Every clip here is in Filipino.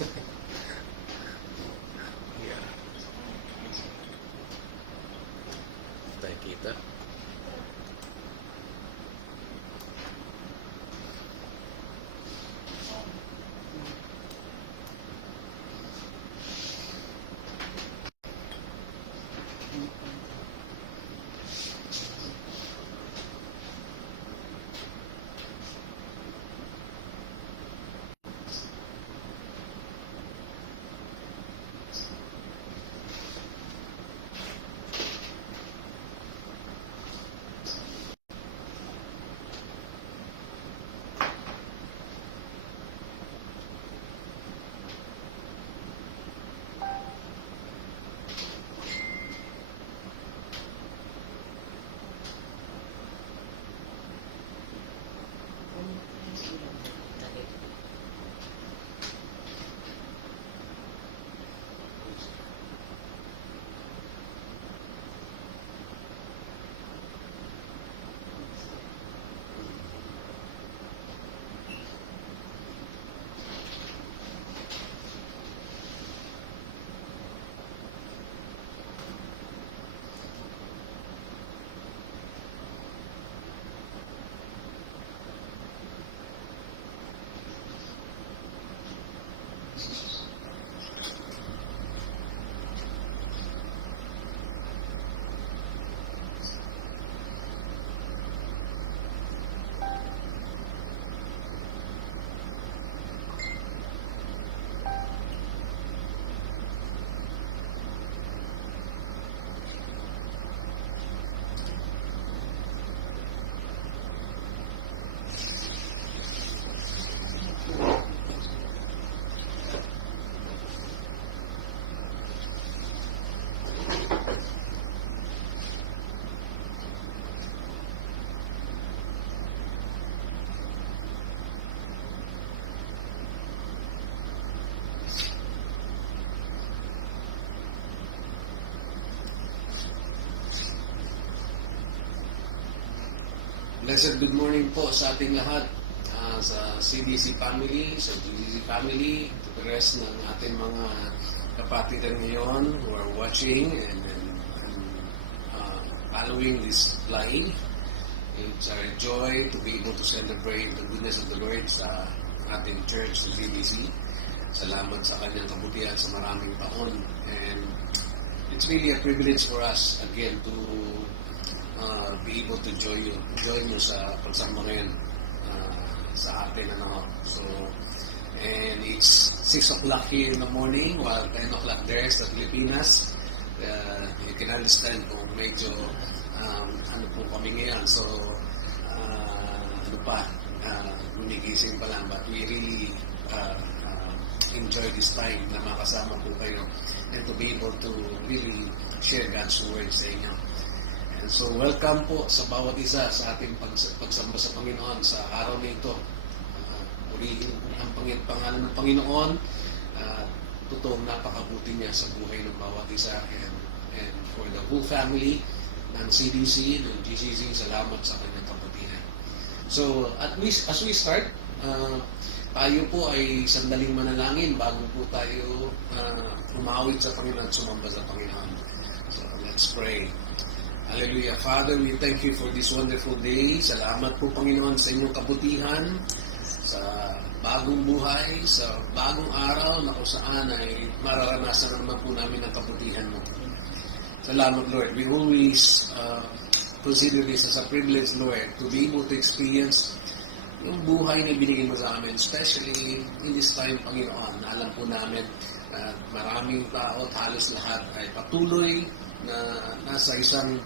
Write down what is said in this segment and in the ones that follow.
Yeah. Tayo kita. Blessed good morning po sa ating lahat, sa CDC family, sa GDC family, to the rest ng ating mga kapatiran ngayon who are watching and following this live. It's our joy to be able to celebrate the goodness of the Lord sa ating church, sa GDC. Salamat sa kanyang kabutihan sa maraming taon, and it's really a privilege for us again to be able to join you sa pagsama ngayon sa atin. So, and it's 6 o'clock here in the morning while 10 o'clock there sa Pilipinas. You can understand kung medyo ano po kami ngayon. So, gumigising pa lang, but we really enjoy this time na makasama po kayo and to be able to really share God's word sa inyo. And so, welcome po sa bawat isa sa ating pagsamba sa Panginoon sa araw na ito. Purihin ang pangalan ng Panginoon. Totoong napakabuti niya sa buhay ng bawat isa, and for the whole family ng CDC, ng GCC, salamat sa kanyang kabutihan. So, as we start, tayo po ay sandaling manalangin bago po tayo umawit sa Panginoon at sumamba sa Panginoon. So, let's pray. Hallelujah. Father, we thank you for this wonderful day. Salamat po, Panginoon, sa inyong kabutihan, sa bagong buhay, sa bagong araw na kung saan ay mararanasan naman po namin ang kabutihan mo. Salamat, Lord. We always consider this as a privilege, Lord, to be able to experience yung buhay na binigay mo sa amin, especially in this time, Panginoon. Alam po namin na maraming tao at halos lahat ay patuloy na nasa isang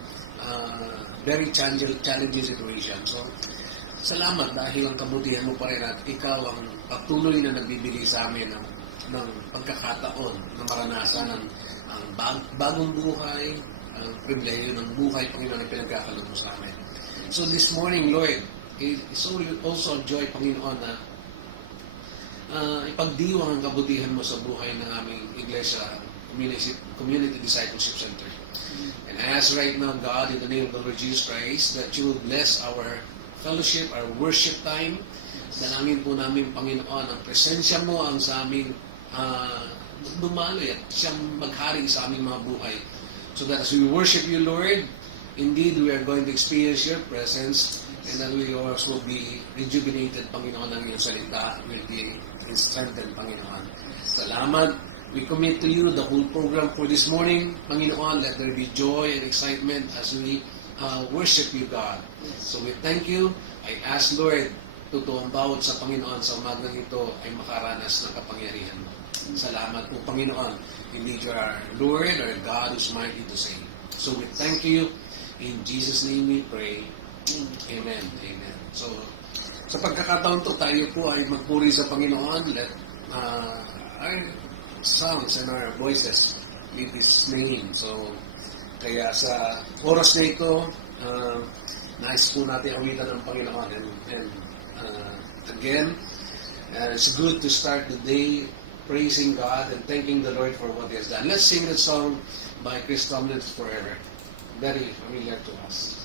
very challenging situation. So, salamat dahil ang kabutihan mo pa rin at ikaw ang patuloy na nagbibigay sa amin ng pagkakataon na maranasan ang bagong buhay, ang pribileyo ng buhay, Panginoon, na pinagkakaloob mo sa amin. So this morning, Lord, it's also a joy, Panginoon, na ipagdiwang ang kabutihan mo sa buhay ng aming iglesia, Community Discipleship Center. And I ask right now, God, in the name of the Lord Jesus Christ, that you will bless our fellowship, our worship time. Dalangin po namin, Panginoon, ang presensya mo ang sa aming dumaloy at siyang maghari sa aming mga buhay. So that as we worship you, Lord, indeed we are going to experience your presence and that we also will be rejuvenated, Panginoon, ng iyong salita. We'll be strengthened, Panginoon. Salamat. We commit to you the whole program for this morning. Panginoon, let there be joy and excitement as we worship you, God. So we thank you. I ask, Lord, totoong bawat sa Panginoon sa umagang ito ay makaranas ng kapangyarihan mo. Salamat po, Panginoon. Indeed, you are Lord or God who's mighty to save. So we thank you. In Jesus' name we pray. Amen. Amen. So, sa pagkakataon to, tayo po ay magpuri sa Panginoon. Let our sounds and our voices be His name. So, kaya sa oras na ito, nais po natin awitan ng Panginoon. And again, it's good to start the day praising God and thanking the Lord for what He has done. Let's sing the song by Chris Tomlin, Forever. Very familiar to us.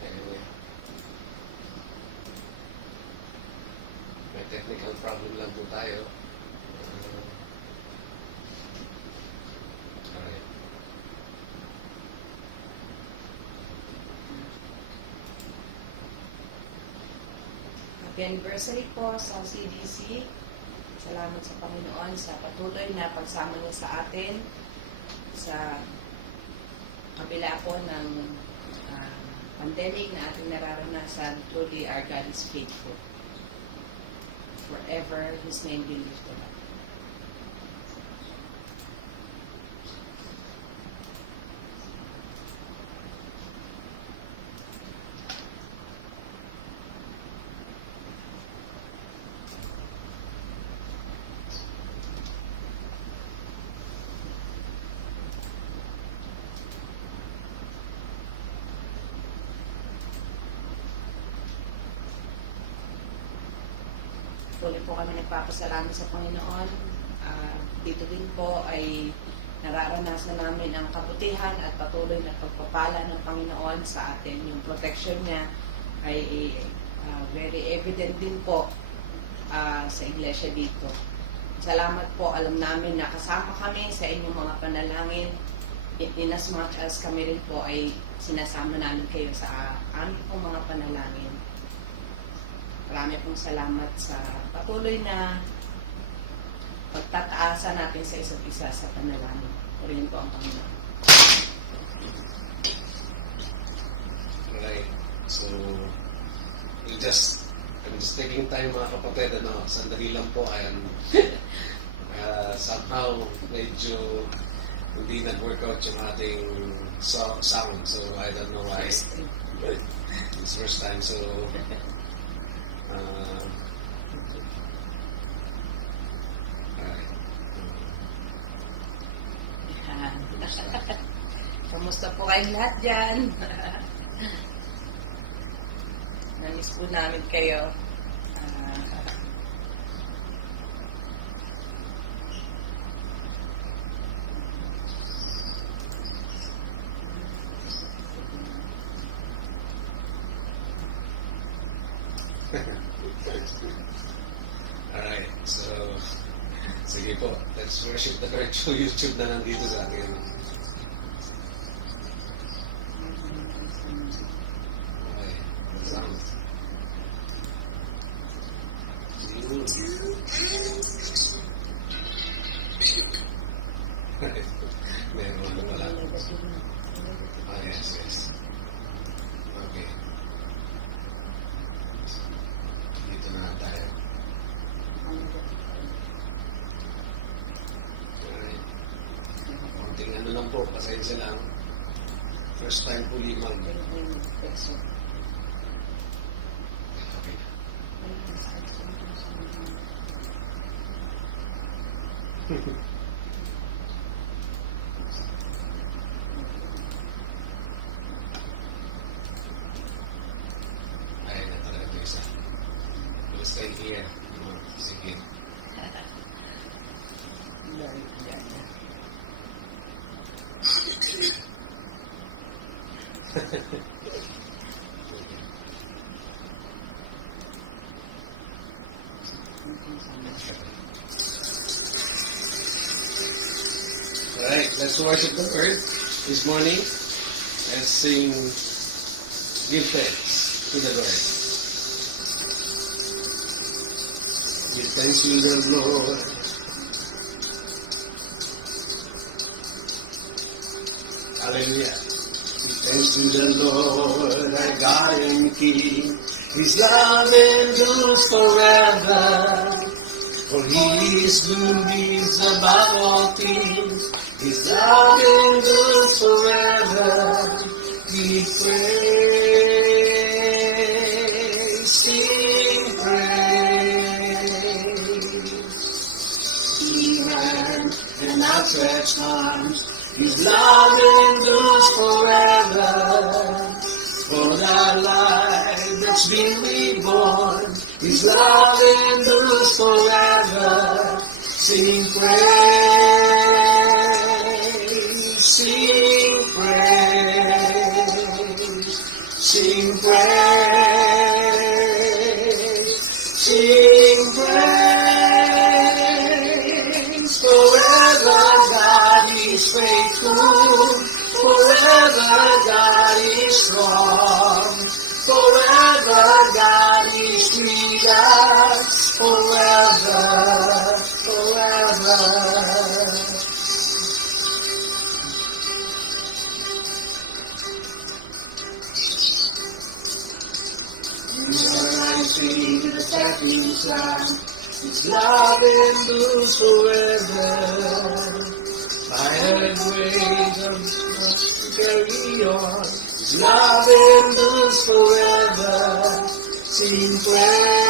Anyway, may technical problem lang po tayo. Alright. Happy anniversary po sa CDC. Salamat sa Panginoon sa patuloy na pagsama niya sa atin sa kabila po ng pandemic na ating nararanasan. Truly, our God is faithful. Forever, His name be lifted up. Tuloy po kami nagpapasalamat sa Panginoon. Dito din po ay nararanasan namin ang kabutihan at patuloy na pagpapala ng Panginoon sa atin. Yung protection niya ay very evident din po sa iglesia dito. Salamat po. Alam namin na kasama kami sa inyong mga panalangin. In as much as kami rin po ay sinasama namin kayo sa aming pong mga panalangin. Marami pong salamat sa patuloy na pagtataasa natin sa isa't isa sa panalangin. Purihin po ang Panginoon. Alright. So, I'm just taking time, mga kapatid, sandali lang po. And somehow, medyo hindi nag-workout yung ating sound. So, I don't know why. It's first time. So, Kamusta po kayong lahat dyan? Namiss po namin kayo. Alright, so sige po, let's worship the Lord through YouTube na nandito sa akin. Okay, sound. Meron ano wala. Yes. Okay. Dito na tayo. Alright. Konting ano lang po, pasensya lang. First time po limang. Okay. Alright, let's worship the Lord this morning. Let's sing, give thanks to the Lord. Give thanks to the Lord. Hallelujah. Give thanks to the Lord, our God and King. His love endures forever. For His good deeds above all things. His love endures forever. Give praise, sing praise. He ran and outstretched arms. His love endures forever. For our life that's been reborn, His love endures forever. Sing praise, sing praise, sing praise, sing praise. Forever God is faithful. Forever God is strong. Forever God is with us. Forever, forever. Rising the setting sun, His love endures forever. Fire and waves of carry on. His love endures forever. Sing praise,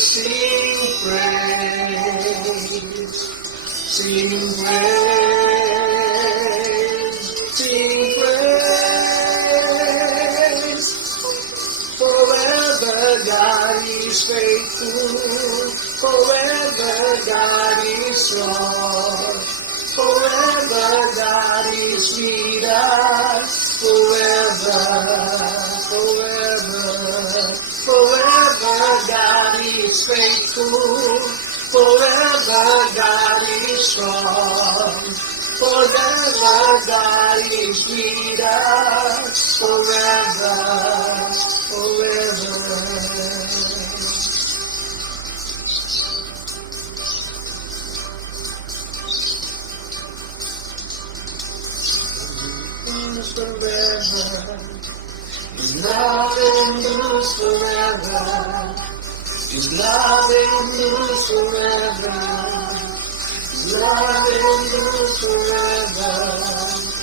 sing praise, sing praise, sing praise. Forever God is faithful. Forever God is strong. Forever God is with us. Forever, forever, forever God is faithful. Forever God is strong. Forever God is with us. Forever, forever. Forever, His love endures forever. His love endures forever. His love endures forever.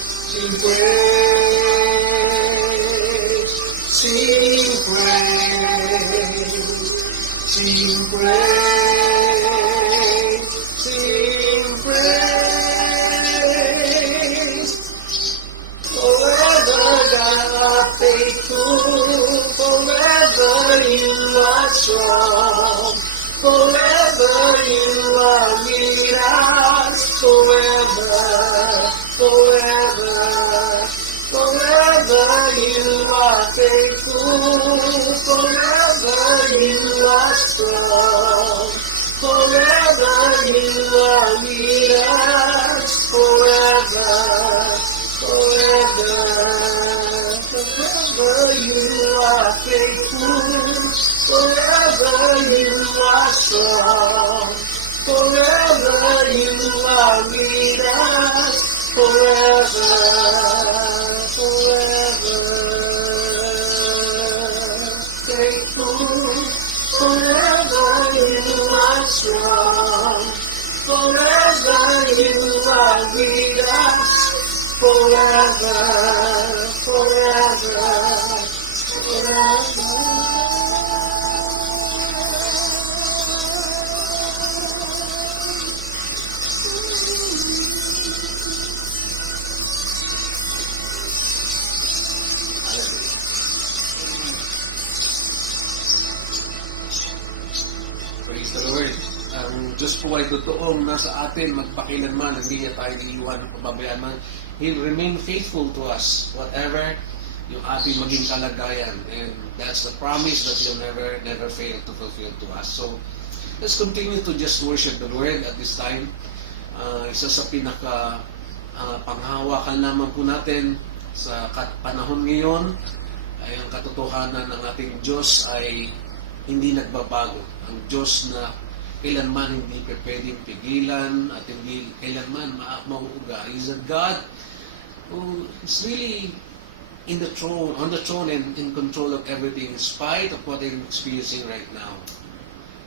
Sing praise, sing praise, sing praise, sing praise. Forever God faithful, forever you are strong, forever you are with us, forever, forever, forever you are faithful, forever you are strong, forever you are with us, forever. Forever, forever you are faithful, forever you are strong, forever you are with us, forever, forever, faithful, forever you are strong, forever you are with us. Forever, forever, forever. Praise the Lord. Just po ay totoong nasa atin magpakilanman, hindi niya tayo iiwan o pababayaan man. He'll remain faithful to us, whatever yung ating maging kalagayan. And that's the promise that He'll never fail to fulfill to us. So, let's continue to just worship the Lord at this time. Isa sa pinaka panghawakan naman po natin sa panahon ngayon ay ang katotohanan ng ating Diyos ay hindi nagbabago. Ang Diyos na kailanman hindi pwedeng pigilan at hindi kailanman mauuga. He's a God who is really on the throne and in control of everything in spite of what I'm experiencing right now.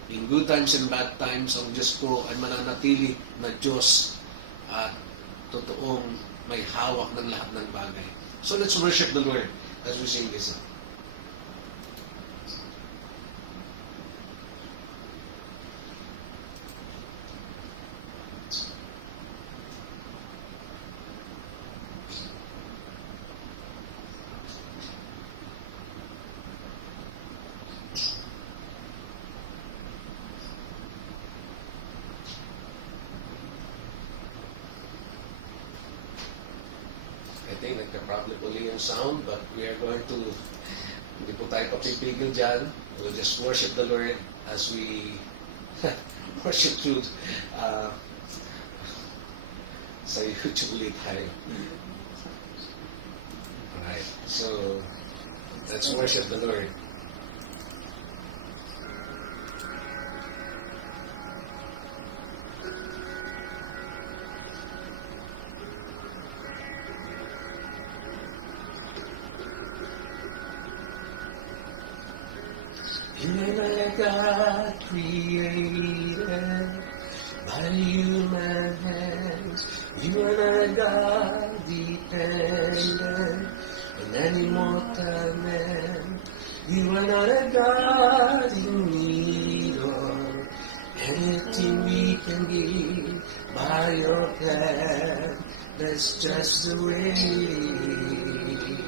In good times and bad times, ang Diyos ko ay mananatili na Diyos at totoong may hawak ng lahat ng bagay. So let's worship the Lord as we sing this song. I think nagka-problem uli yung sound, but we are going to, hindi po tayo papipigil dyan. We'll just worship the Lord as we worship through sa YouTube ulit tayo. Alright, so let's worship the Lord. You're not a God created by human hands. You are not a God dependent on any mortal man. You are not a God in need of anything we can give by your plan. That's just the way it is.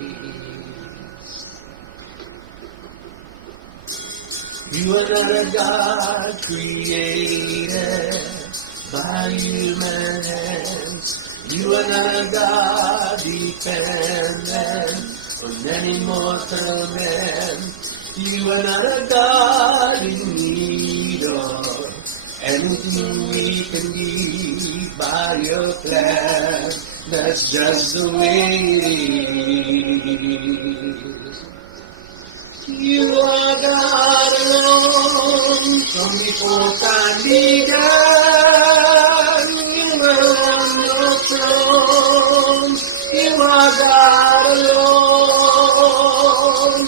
You are not a God created by human hands. You are not a God dependent on any mortal man. You are not a God in need of anything we can give by your plan. That's just the way it is. You are God alone from before time began. You are on your throne. You are God alone.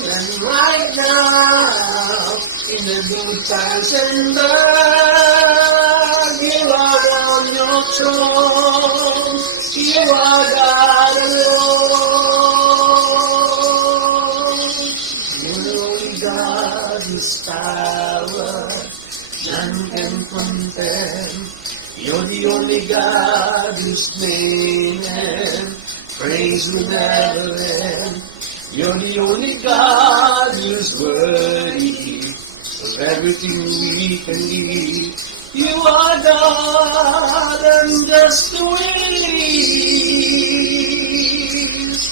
And right now, in the good times and bad, you are on your throne. You are God alone. God is power, none can contend. You're the only God whose name and praise will never end. You're the only God who's worthy of everything we can give. You are God, and just the way it is.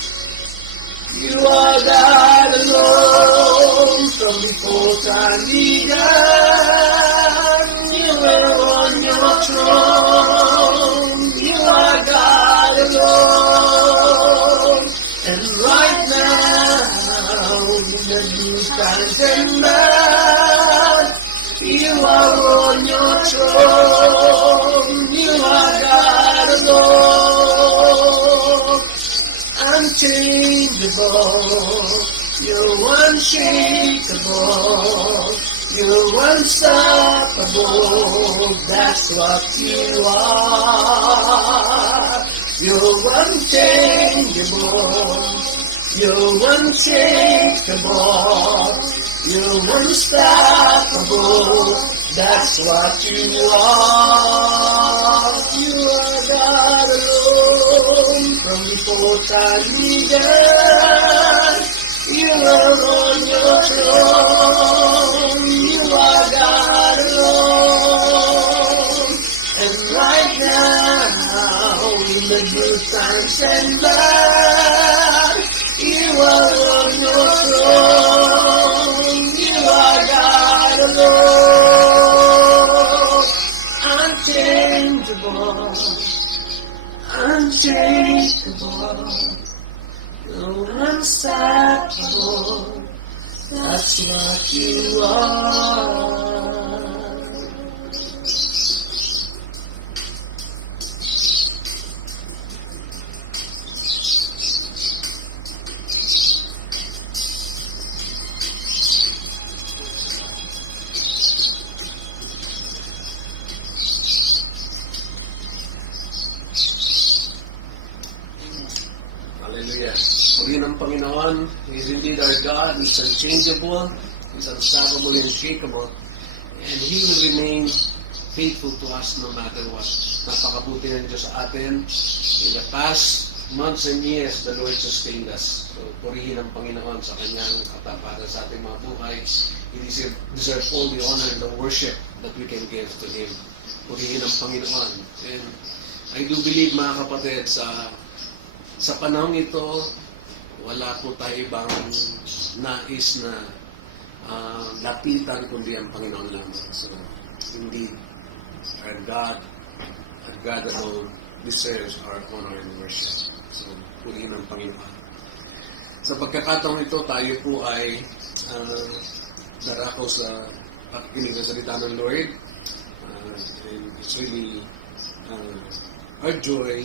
You are God alone from before time began. You are on your throne. You are God alone. And right now, in the good times and bad, you are on your throne. You are God alone. Unchangeable, you're unshakable, you're unstoppable, that's what you are. You're unchangeable, you're unshakable, you're unstoppable, that's what you are. You are God alone from before time began. You are on your throne. You are God alone. the good times and bad, you are on your throne. You are God alone. Unchangeable, unchangeable, you're unstoppable. That's what you are. Hallelujah. Purihin ang Panginoon. He is indeed our God. He is unchangeable. He is unstoppable and unshakable. And He will remain faithful to us no matter what. Napakabuti ng Diyos sa atin. In the past months and years, the Lord sustained us. So, purihin ang Panginoon sa Kanyang katapatan sa ating mga buhay. He deserves all the honor and the worship that we can give to Him. Purihin ang Panginoon. And I do believe, mga kapatid, sa panahon ito, wala po tayo ibang nais na lapitan kundi ang Panginoon naman. So, indeed, our God alone deserves our honor and worship. So, purihin ang Panginoon. Sa pagkakataong ito, tayo po ay darako sa pakikinig ng salita ng Lord. And it's really our joy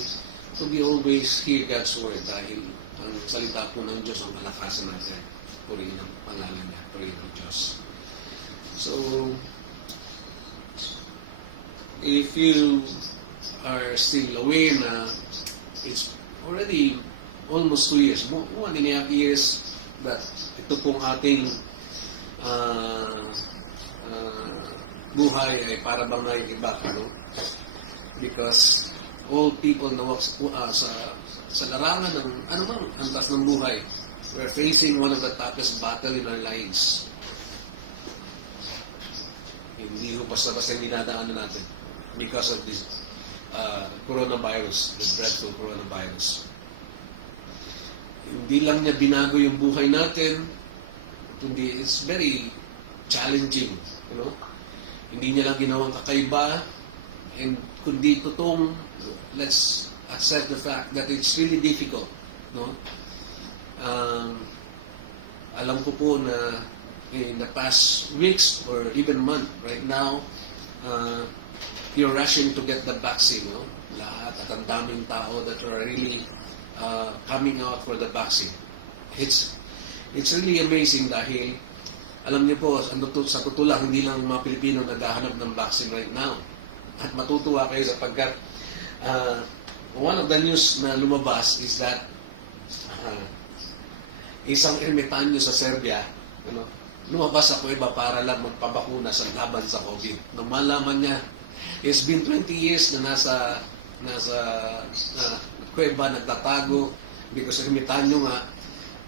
to be always hear God's word dahil ang salita po ng Diyos ang malakasan natin. Purihin ang pangalan niya, purihin ang Diyos. So, if you are still aware na it's already almost 2 years, 1.5 years that ito pong ating buhay ay para bang naiiba, no? Because all people na sa larangan ng anumang antas ng buhay, we're facing one of the toughest battle in our lives. Hindi ko basta-basta yung dinadaanan natin because of this coronavirus, the dreadful coronavirus. Hindi lang niya binago yung buhay natin, kundi it's very challenging, you know? Hindi niya lang ginawang kakaiba, and kundi totoong, let's accept the fact that it's really difficult, no? Alam ko po na in the past weeks or even month right now, you're rushing to get the vaccine, no? Lahat at ang daming tao that are really coming out for the vaccine. It's really amazing dahil alam niyo po, sa totoo lang, hindi lang mga Pilipino naghahanap ng vaccine right now. At matutuwa kayo sapagkat one of the news na lumabas is that isang ermitanyo sa Serbia, lumabas ako iba para lang magpabakuna sa laban sa COVID. Nung malaman niya, it's been 20 years na nasa kuweba, nagtatago because ermitanyo nga.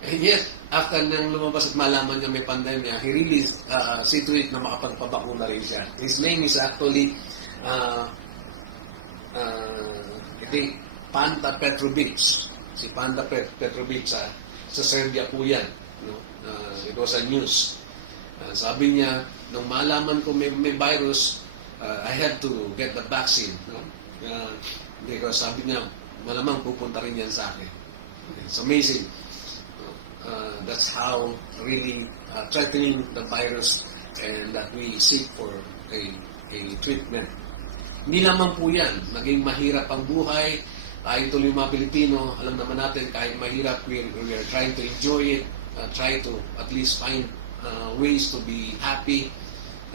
And yet, after nang lumabas at malaman niya may pandemya, he really situate na makapagpabakuna rin siya. His name is actually I think Panta Petrovic. Si Panta Petrovic sa Serbia po yan. No? It was a news. Sabi niya, nung malaman ko may virus, I had to get the vaccine. No? Because sabi niya, malamang pupunta rin yan sa akin. It's amazing. That's how really threatening the virus and that we seek for a treatment. Hindi naman po yan. Naging mahirap ang buhay. Tayo tuloy mga Pilipino, alam naman natin, kahit mahirap, we are trying to enjoy it, try to at least find ways to be happy.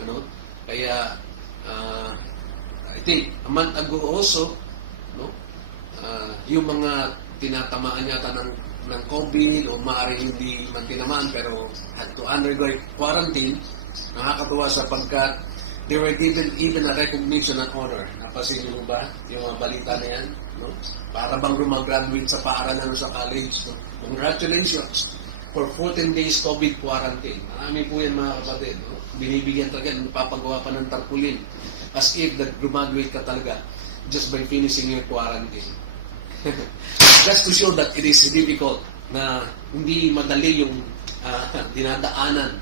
Ano? Kaya, I think, a month ago also, no? Yung mga tinatamaan yata ng COVID o maaaring hindi man tinamaan pero had to undergo quarantine, nakakatuwa sapagkat they were given even a recognition and honor. Napasin niyo ba yung mga balita na yan? No? Para bang gumagraduate sa paaralan sa college. No? Congratulations for 14 days COVID quarantine. Marami po yan mga kapatid. No? Binibigyan talaga, napapagawa pa ng tarpaulin. As if that graduate ka talaga just by finishing your quarantine. Just to show that it is difficult, na hindi madali yung dinadaanan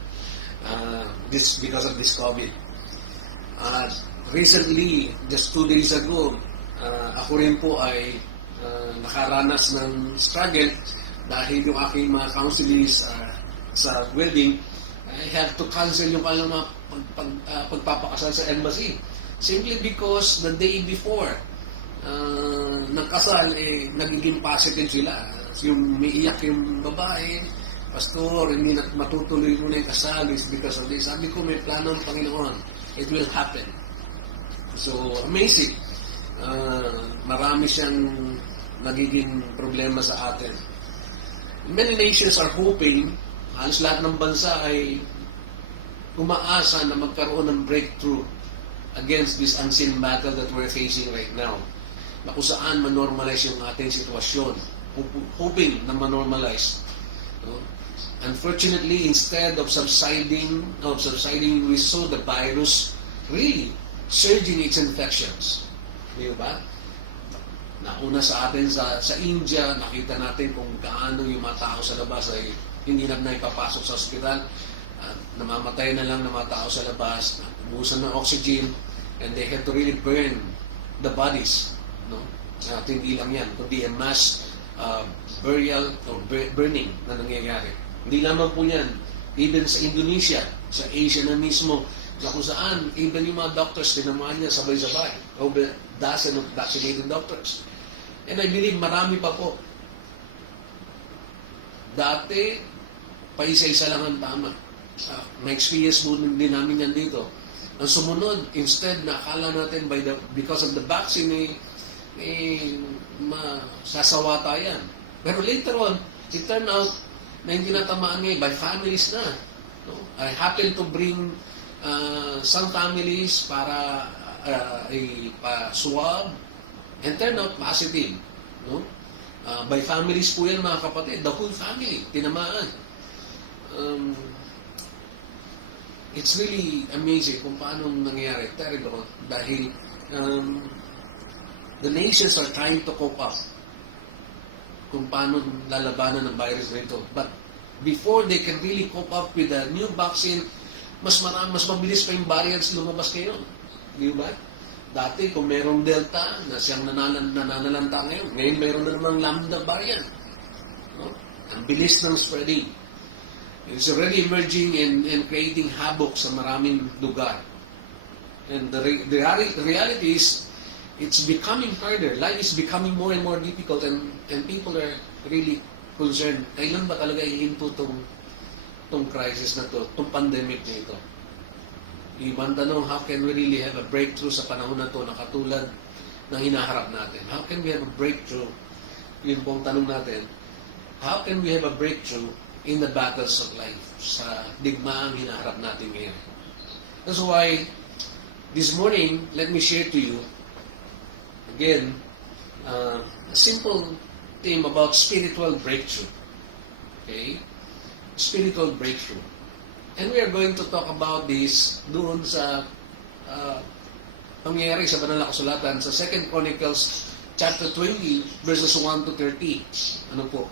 this because of this COVID. Recently, just 2 days ago, ako rin po ay nakaranas ng struggle dahil yung aking mga counselees sa wedding, I have to cancel yung kanilang mga pagpapakasal sa embassy. Simply because the day before ng kasal, nagiging positive sila. Yung umiiyak yung babae, pastor, hindi na matutuloy mo na yung kasal is because of this. Sabi ko, may plano ng Panginoon. It will happen. So, amazing. Marami siyang nagiging problema sa atin. Many nations are hoping, halos lahat ng bansa ay umaasa na magkaroon ng breakthrough against this unseen battle that we're facing right now. Na kung saan manormalize yung ating sitwasyon. Hoping na manormalize. No? Unfortunately, instead of subsiding, we saw the virus really surging its infections. Di ba? Nauna sa atin sa India, nakita natin kung gaano yung mga tao sa labas ay hindi na ipapasok sa ospital. Namamatay na lang ng mga tao sa labas, ubusan ng oxygen, and they had to really burn the bodies. No? At hindi lang yan, kundi a mass burial or burning na nangyayari. Hindi lamang po yan, even sa Indonesia, sa Asia na mismo, na kung saan, even yung mga doctors, tinamaan niya sabay-sabay, over dozen of vaccinated doctors. And I believe marami pa po. Dati, paisa-isa lang ang tama. May experience po din namin yan dito. Ang sumunod, instead na akala natin because of the vaccine, masasawa tayo. Pero later on, it turned out na hindi natamaan ngayon by families na. No? I happen to bring some families para swab and turned out positive. No? By families po yan, mga kapatid. The whole family, tinamaan. It's really amazing kung paano nangyayari. Terrible. Dahil the nations are trying to cope up kung paano lalabanan ng virus na ito. But before they can really cope up with the new vaccine, mas mabilis pa yung variants lumabas ngayon. Di ba? Dati, kung merong Delta na siyang nananalanta ngayon, meron na namang Lambda variant. No? Ang bilis ng spreading. It's already emerging and creating havoc sa maraming lugar. And the reality is, it's becoming harder. Life is becoming more and more difficult, and people are really concerned. Kailan ba talaga ihinto tong crisis na to, tong pandemic na ito? Ibang tanong, how can we really have a breakthrough sa panahon na to na katulad ng hinaharap natin? How can we have a breakthrough? Yun pong tanong natin. How can we have a breakthrough in the battles of life sa digmaang hinaharap natin ngayon? That's why this morning, let me share to you again a simple theme about spiritual breakthrough. Okay? Spiritual breakthrough. And we are going to talk about this doon sa pangyayari sa Banal na Kasulatan sa 2 Chronicles chapter 20 verses 1 to 30. Ano po?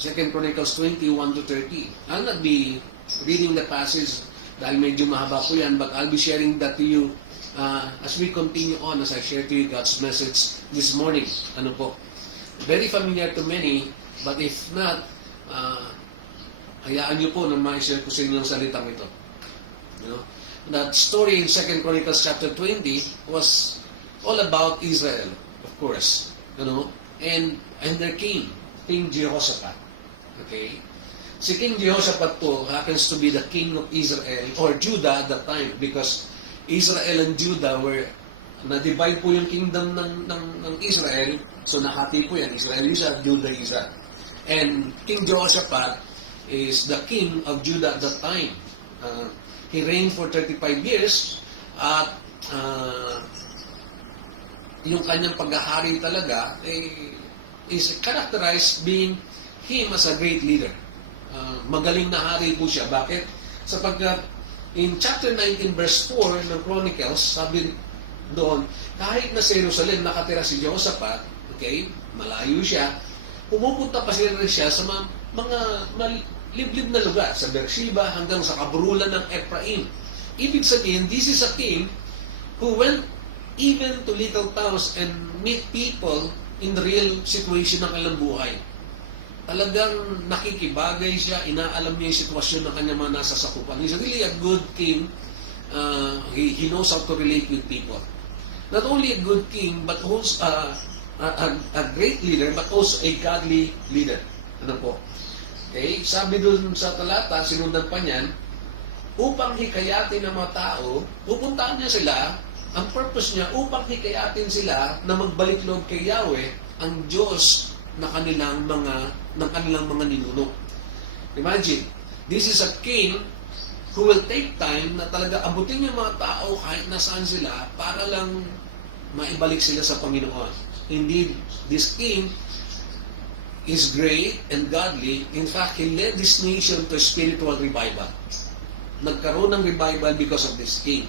2 Chronicles 20, 1 to 30. I'll not be reading the passage dahil medyo mahaba po yan, but I'll be sharing that to you as we continue on, as I share to you God's message this morning. Ano po? Very familiar to many, but if not, hayaan niyo po na ma-share ko sa inyo ang salitang ito. You know? That story in 2 Chronicles chapter 20 was all about Israel, of course. You know? And their king, King Jehoshaphat. Okay? Si King Jehoshaphat po happens to be the king of Israel or Judah at that time, because Israel and Judah were na-divide po yung kingdom ng Israel, so nakati po yan, Israel isa, Judah isa. And King Jehoshaphat is the king of Judah at that time. He reigned for 35 years at yung kanyang paghahari talaga is characterized being him as a great leader. Magaling na hari po siya. Bakit? Sapagkat in chapter 19 verse 4 ng Chronicles, sabi doon, kahit na sa Jerusalem nakatira si Jehoshaphat, okay, malayo siya, pumupunta pa siya sa mga liblib na lugar, sa Beersheba hanggang sa kabrulan ng Ephraim. Ibig sabihin, this is a king who went even to little towns and meet people in the real situation ng kanilang buhay. Talagang nakikibagay siya, inaalam niya yung sitwasyon ng kanyang mga nasa sakupan. He's really a good king. He knows how to relate with people. Not only a good king, but also a great leader, but also a godly leader. Ano po? Okay? Sabi dun sa talata, sinundan pa niyan, upang hikayatin ng mga tao, pupuntahan niya sila, ang purpose niya, upang hikayatin sila na magbalik loob kay Yahweh, ang Diyos na kanilang mga ninuno. Imagine, this is a king who will take time na talaga abutin yung mga tao kahit nasaan sila para lang maibalik sila sa Panginoon. Indeed, this king is great and godly. In fact, he led this nation to spiritual revival. Nagkaroon ng revival because of this king.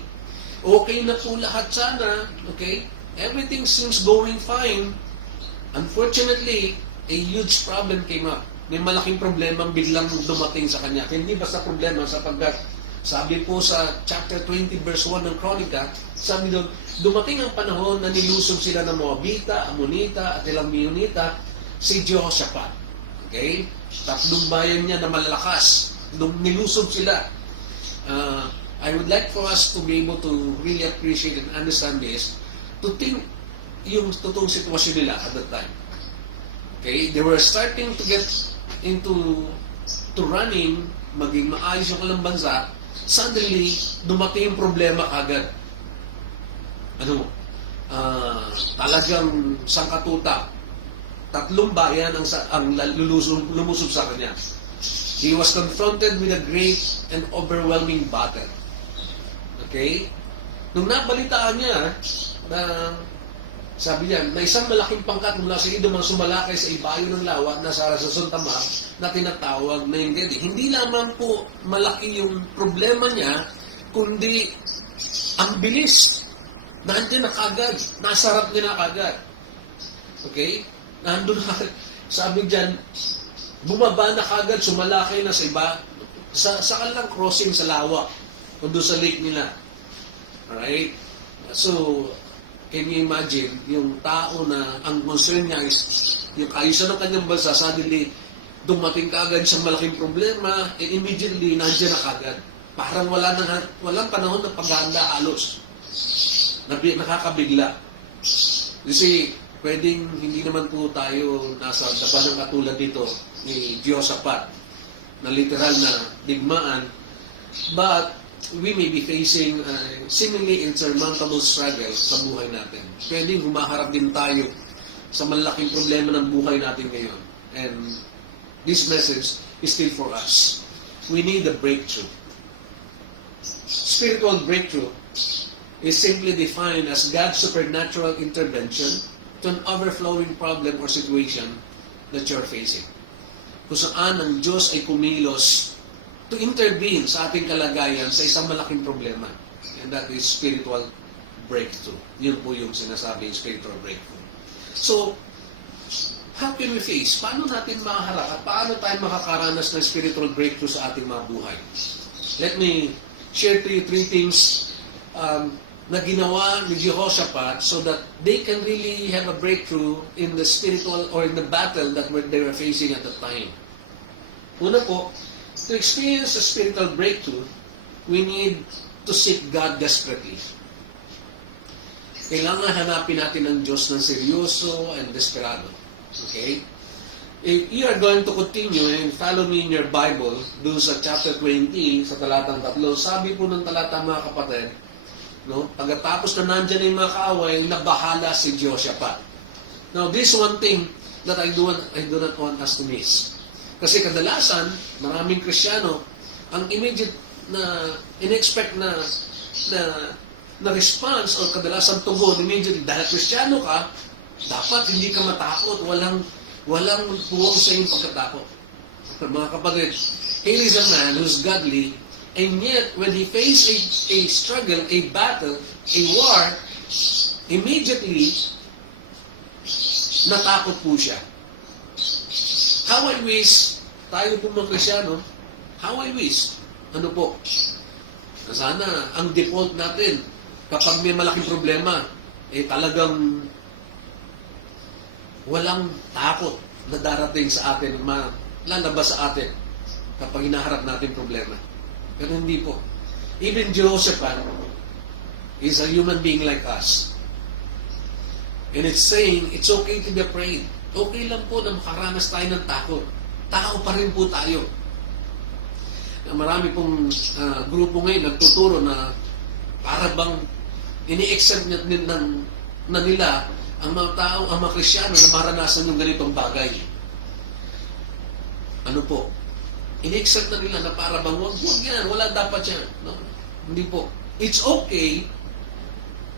Okay na po lahat sana, okay? Everything seems going fine. Unfortunately, a huge problem came up. May malaking problema biglang dumating sa kanya. Hindi basta problema sapagkat sabi po sa chapter 20 verse 1 ng Kronika, sabi doon, dumating ang panahon na nilusob sila ng Moabita, Amonita, at ilang Miyonita, si Jehoshaphat. Okay? Tatlong bayan niya na malalakas. Nilusob sila. I would like for us to be able to really appreciate and understand this, to think yung totoong sitwasyon nila at that time. Okay? They were starting to get into running, maging maayos yung kanilang bansa. Suddenly, dumating yung problema agad. Talagang sangkatutak. Tatlong bayan ang lumusob sa kanya. He was confronted with a great and overwhelming battle. Okay? Nung nabalitaan niya na sabi niya, na isang malaking pangkat mula sa Edom ang sumalakay sa ibayo ng lawa na sa Son Tamar na tinatawag na Engedi. Hindi lamang po malaki yung problema niya, kundi ang bilis. Nandiyan na kagad. Nasarap niya na kagad. Okay? Nandun na. Sabi diyan, bumaba na kagad, sumalakay na sa iba, sa kanilang crossing sa lawa, o doon sa lake nila. Alright? So, can you imagine, yung tao na ang concern niya is yung ayusan ng kanyang bansa, suddenly dumating kagad isang malaking problema, and immediately nandiyan na kagad. Parang walang panahon ng paghahanda halos. Nakakabigla. Kasi pwedeng hindi naman po tayo nasa dapat ng katulad dito ni Jehoshaphat na literal na digmaan, but we may be facing a seemingly insurmountable struggle sa buhay natin. Pwedeng humaharap din tayo sa malaking problema ng buhay natin ngayon. And this message is still for us. We need a breakthrough. Spiritual breakthrough is simply defined as God's supernatural intervention to an overflowing problem or situation that you're facing. Kung saan ang Diyos ay kumilos to intervene sa ating kalagayan sa isang malaking problema. And that is spiritual breakthrough. Yun po yung sinasabing spiritual breakthrough. So, how can we face? Paano natin makaharap at paano tayo makakaranas ng spiritual breakthrough sa ating mga buhay? Let me share to you 3 things na ginawa ni Jehoshaphat so that they can really have a breakthrough in the spiritual or in the battle that they were facing at the time. Una po, to experience a spiritual breakthrough, we need to seek God desperately. Kailangan hanapin natin ang Diyos ng seryoso and desperado. Okay? If you are going to continue and follow me in your Bible, doon sa chapter 20, sa talatang 3, sabi po ng talata mga kapatid, no? Pagkatapos na nandyan na yung mga kaaway, nabahala si Jehoshaphat. Now, this one thing that I do not want us to miss. Kasi kadalasan, maraming Kristiyano, ang immediate na in-expect na response o kadalasan tugon immediately, dahil Kristiyano ka, dapat hindi ka matakot, walang puwang sa iyong pagkatakot. Mga kapatid, here is a man who's godly, and yet, when he faced a struggle, a battle, a war, immediately, natakot po siya. How I wish, tayo po mga Kristyano, how I wish, ano po, na sana ang default natin, kapag may malaking problema, talagang walang takot na darating sa atin, lalabas sa atin kapag hinaharap natin problema. Pero hindi po. Even Jehoshaphat is a human being like us. And it's saying, it's okay to be afraid. Okay lang po na makaranas tayo ng takot. Tao pa rin po tayo. Marami pong grupo ngayon nagtuturo na para bang ini-accept na nila ang mga tao, ang mga Kristyano na maranasan yung ganitong bagay. Ano po? Ini-accept na nila na para bang wag yan, wala dapat yan. No? Hindi po. It's okay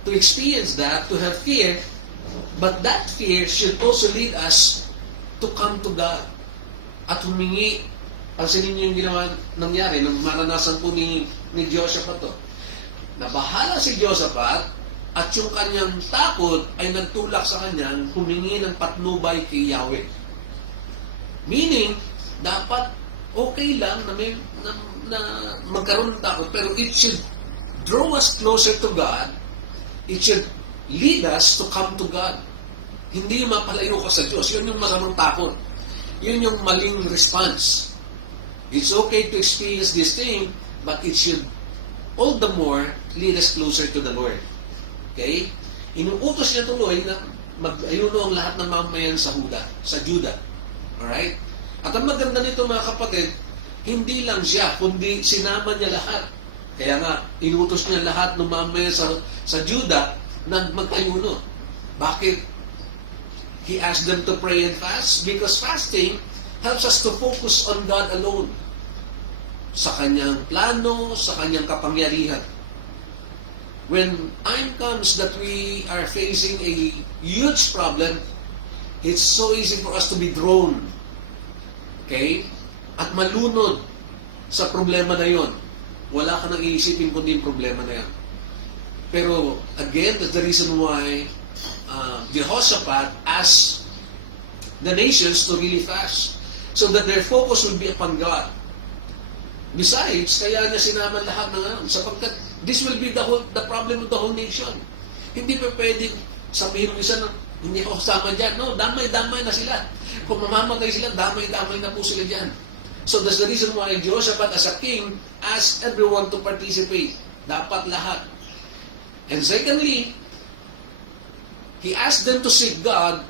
to experience that, to have fear, but that fear should also lead us to come to God at humingi. Pansin niyo yung ginawa nangyari nung maranasan po ni Jehoshaphat to. Nabahala si Jehoshaphat at yung kanyang takot ay nagtulak sa kanyang humingi ng patnubay kay Yahweh. Meaning, dapat okay lang na, na magkaroon ng takot, pero it should draw us closer to God. It should lead us to come to God. Hindi yung mapalayo ka sa Diyos. Yun yung masamang takot. Yun yung maling response. It's okay to experience this thing, but it should all the more lead us closer to the Lord. Okay? Inuutos niya tuloy na mag-ayuno ang lahat ng mamayan sa Juda. Alright? At ang maganda nito mga kapatid, hindi lang siya, kundi sinama niya lahat. Kaya nga, inutos niya lahat ng mamayan sa Juda na mag-ayuno. Bakit? He asked them to pray and fast because fasting helps us to focus on God alone. Sa kanyang plano, sa kanyang kapangyarihan. When time comes that we are facing a huge problem, it's so easy for us to be drawn. Okay? At malunod sa problema na yon. Wala ka nang iisipin kundi yung problema na yan. Pero, again, that's the reason why Jehoshaphat asked the nations to really fast so that their focus will be upon God. Besides, kaya niya sinaman lahat ng sapagkat this will be the problem of the whole nation. Hindi pa pwedeng sabihin ng isa na hindi ako kasama dyan. No, damay-damay na sila. Kung mamamatay sila, damay-damay na po sila dyan. So that's the reason why Jehoshaphat as a king asked everyone to participate. Dapat lahat. And secondly, he asked them to seek God,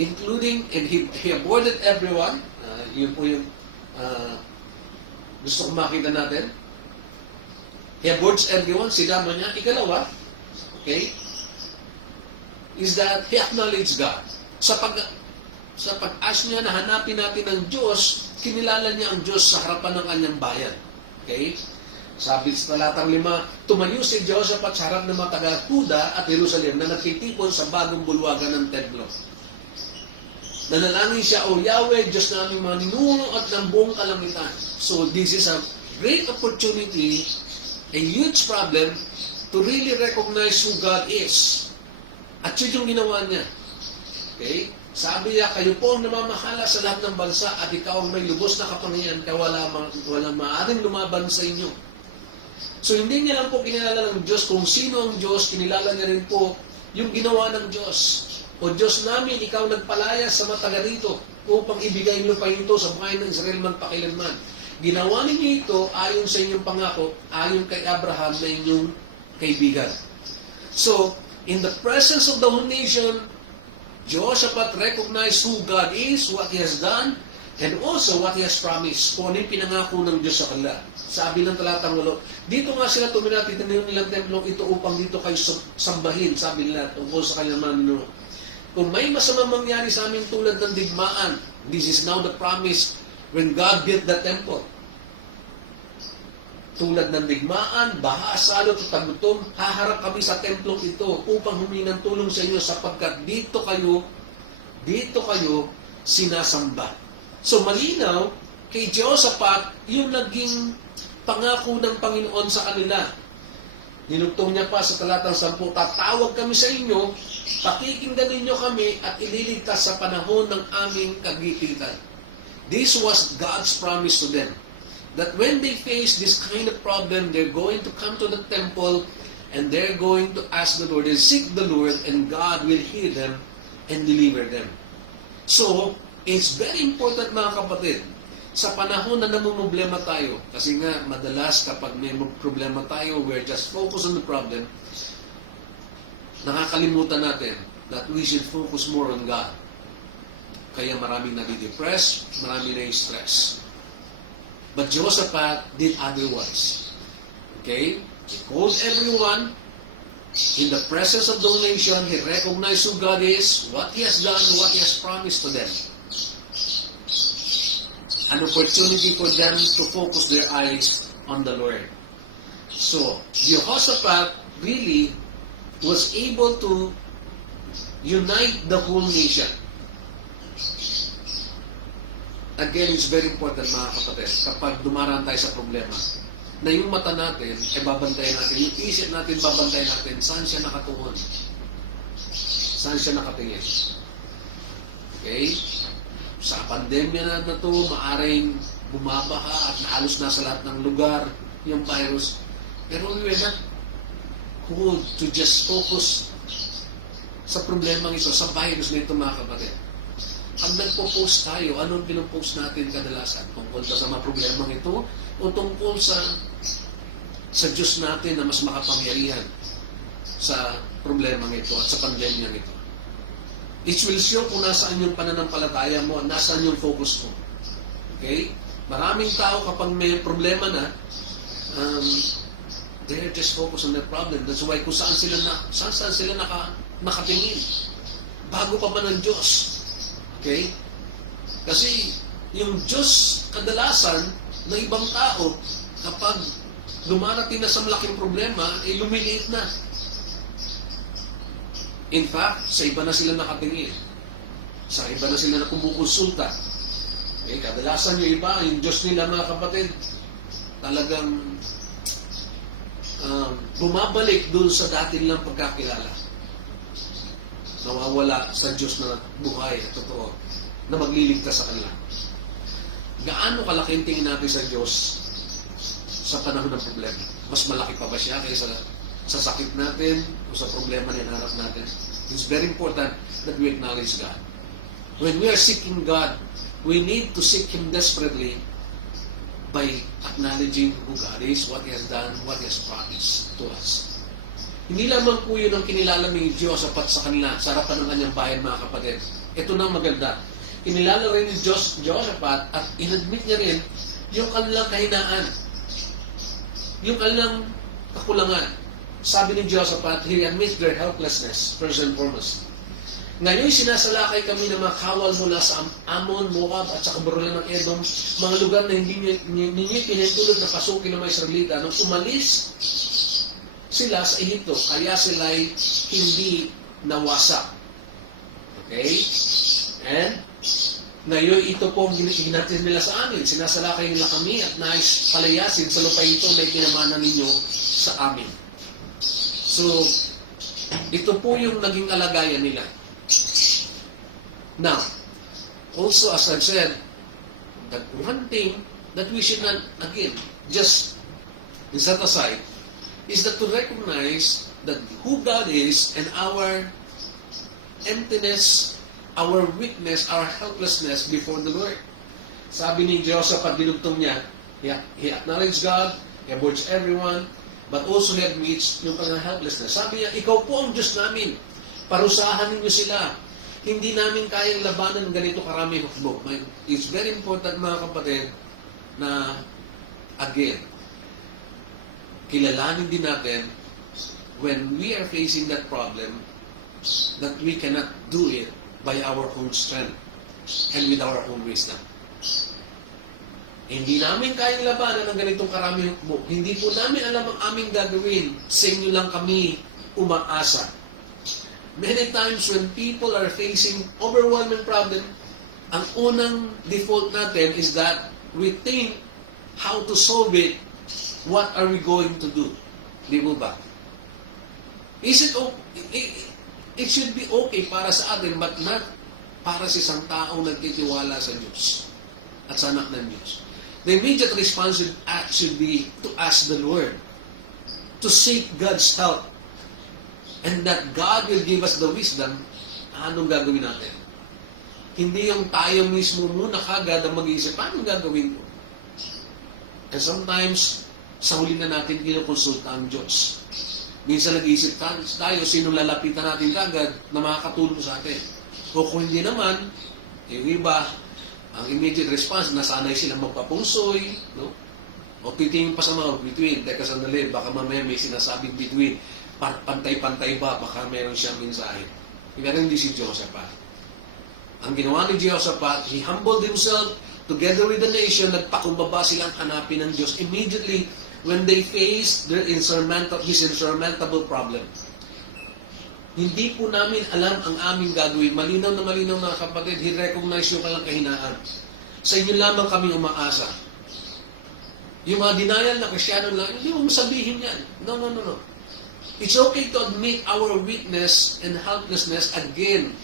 including, and he avoided everyone. Yun po yung gusto kong makita natin. He avoids everyone, sinama niya. Ikalawa, okay, is that he acknowledged God. Sa pag-ask niya na hanapin natin ang Diyos, kinilala niya ang Diyos sa harapan ng kanyang bayan. Okay? Sabi sa talatang 5, tumayo si Jehoshaphat sa harap ng mga taga-Huda at Jerusalem na nagtitipon sa bagong bulwagan ng templo. Nanalangin siya, O Yahweh, Diyos naming mga ninuno at ng buong kalangitan. So this is a great opportunity, a huge problem, to really recognize who God is. At yun yung ginawa niya. Okay? Sabi niya, kayo po ang namamahala sa lahat ng bansa at ikaw ang may lubos na kapangyarihan kaya walang maaaring lumaban sa inyo. So hindi niya lang po kinilala ng Diyos kung sino ang Diyos, kinilala niya rin po yung ginawa ng Diyos. O Diyos namin, ikaw nagpalayas sa mga taga rito upang ibigay niyo pa ito sa bahay ng Israel man pakilanman. Ginawa ninyo ito ayon sa inyong pangako, ayon kay Abraham na inyong kaibigan. So, in the presence of the whole nation, Jehoshaphat recognized who God is, what He has done, and also what He has promised. Kung ano yung pinangako ng Diyos sa kanila. Sabi ng talatang 8, dito nga sila tuminati nilang templong ito upang dito kayo sambahin, sabi nila, tungkol sa kanilang manino. Kung may masamang mangyari sa amin tulad ng digmaan, this is now the promise when God built the temple. Tulad ng digmaan, baha, salot at tagutom, haharap kami sa templong ito upang humingi ng tulong sa inyo sapagkat dito kayo sinasamba. So malinaw, kay Jehoshaphat, yung naging pangako ng Panginoon sa kanila. Ninugtong niya pa sa talatang 10, tatawag kami sa inyo pakikinggan ninyo kami at ililigtas sa panahon ng aming kagipitan. This was God's promise to them. That when they face this kind of problem, they're going to come to the temple and they're going to ask the Lord and seek the Lord, and God will hear them and deliver them. So, it's very important mga kapatid, sa panahon na namumblema tayo, kasi nga madalas kapag may problema tayo, we're just focused on the problem, nakakalimutan natin that we should focus more on God. Kaya maraming nadi-depress, maraming na-stress. But Jehoshaphat did otherwise. Okay? He called everyone in the presence of the nation. He recognized who God is, what He has done, what He has promised to them. An opportunity for them to focus their eyes on the Lord. So, Jehoshaphat really was able to unite the whole nation. Again, it's very important mga kapatid, kapag dumaraan tayo sa problema, na yung mata natin, babantayan natin, yung isip natin, babantayan natin, saan siya nakatungon? Saan siya nakatingin? Okay? Sa pandemya na ito, maaring bumabaha at halos nasa lahat ng lugar yung virus. Pero we were not called to just focus sa problemang ito, sa virus na ito mga kapatid. Pag nagpo-post tayo, anong pinopost natin kadalasan? Tungkol sa mga problemang ito o tungkol sa Diyos natin na mas makapangyarihan sa problemang ito at sa pandemyang ito? It will show kung nasaan yung pananampalataya mo, nasaan yung focus mo. Okay? Maraming tao kapag may problema na, they're just focused on that problem. That's why kung saan sila nakatingin. Bago pa ba ng Diyos? Okay? Kasi yung Diyos kadalasan na ibang tao kapag lumarating na sa malaking problema, lumiliit na. In fact, sa iba na sila nakatingin. Sa iba na sila na kumukonsulta. Okay? Kadalasan yung iba, yung Diyos nila mga kapatid, talagang bumabalik dun sa dati nilang pagkakilala. Nawawala sa Diyos na buhay at totoo na magliligtas sa kanila. Gaano kalaki ang tingin natin sa Diyos sa panahon ng problema? Mas malaki pa ba siya kaysa sa sakit natin o sa problema na hinaharap natin? It's very important that we acknowledge God. When we are seeking God, we need to seek Him desperately by acknowledging who God is, what He has done, what He has promised to us. Hindi lamang po yun ang kinilala ni Jehoshaphat sa kanila, sa harapan ng kanyang bayan mga kapatid. Ito na maganda. Kinilala rin ni Jehoshaphat at inadmit niya rin yung kanilang kahinaan. Yung kanilang kakulangan. Sabi ni Jehoshaphat, he admits their helplessness, first and foremost. Ngayon, sinasalakay kami ng mga kawal mula sa Ammon, Moab, at sa kabarulan ng Edom, mga lugar na hindi ninyo pinahintulot na pasukin ng mga Israelita. Nung umalis sila sa Ehipto, kaya sila'y hindi nawasak. Okay? And ngayon, ito po ang ginagawa nila sa amin. Sinasalakay nila kami at nais palayasin sa lupa ito na ikinamana ninyo sa amin. So, ito po yung naging kalagayan nila. Now, also as I've said, that one thing that we should not, again, just set aside, is that to recognize that who God is and our emptiness, our weakness, our helplessness before the Lord. Sabi ni Jehoshaphat, dinugtong niya, he acknowledged God, he avoids everyone, but also he admits yung kanyang helplessness. Sabi niya, ikaw po ang Diyos namin. Parusahan ninyo sila. Hindi namin kayang labanan ng ganito karami hukbo. It's very important mga kapatid na, again, kilalanin din natin when we are facing that problem that we cannot do it by our own strength and with our own wisdom. Hindi namin kayang labanan ng ganitong karami hukbo. Hindi po namin alam ang aming gagawin. Sa inyo lang kami umaasa. Many times when people are facing overwhelming problem, ang unang default natin is that we think how to solve it. What are we going to do? Di ba? Is it it should be okay para sa atin, but not para sa isang taong nagtitiwala sa Diyos at sa anak ng Diyos. The immediate response should be to ask the Lord, to seek God's help, and that God will give us the wisdom. Anong gagawin natin? Hindi yung tayo mismo muna kagad ang mag-iisip, paano gagawin ko? And sometimes, sa huli na natin kinukonsulta ang Diyos. Minsan nag-iisip tayo, sinong lalapitan natin kagad na makakatulong sa atin. O kung hindi naman, yung iba, ang immediate response, nasanay silang magpapungsoy, no? O titingin pa sa mga between, teka sandali, baka mamaya may sinasabing between, pantay-pantay ba, baka meron siyang mensahe. Pero hindi si Jehoshaphat. Ang ginawa ni Jehoshaphat, he humbled himself together with the nation, nagpakumbaba silang hanapin ng Diyos immediately when they faced their his insurmountable problem. Hindi po namin alam ang aming gagawin. Malinaw na malinaw mga kapatid, he recognized yung kanilang kahinaan. Sa inyo lamang kami umaasa. Yung mga denial na Kristyano lang, hindi mo sabihin yan. No. It's okay to admit our weakness and helplessness. Again,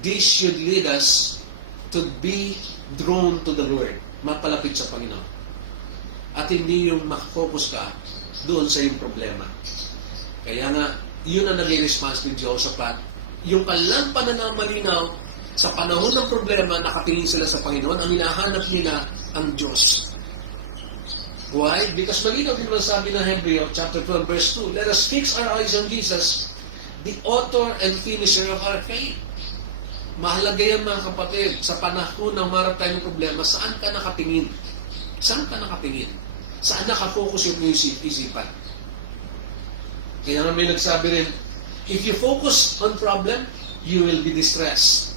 this should lead us to be drawn to the Lord. Mapalapit sa Panginoon. At hindi yung makafocus ka doon sa iyong problema. Kaya nga, yun ang naging response ni Jehoshaphat. Yung kanilang pananamalinaw sa panahon ng problema, nakatingin sila sa Panginoon, ang hinahanap nila ang Diyos. Why? Because malinaw din ang sabi ng Hebreo, chapter 12, verse 2, let us fix our eyes on Jesus, the author and finisher of our faith. Mahalaga yan mga kapatid, sa panahon ng marap tayo ng problema, saan ka nakatingin? Saan ka nakatingin? Saan nakafocus yung isipan? Kaya nga may nagsabi rin, if you focus on problem, you will be distressed.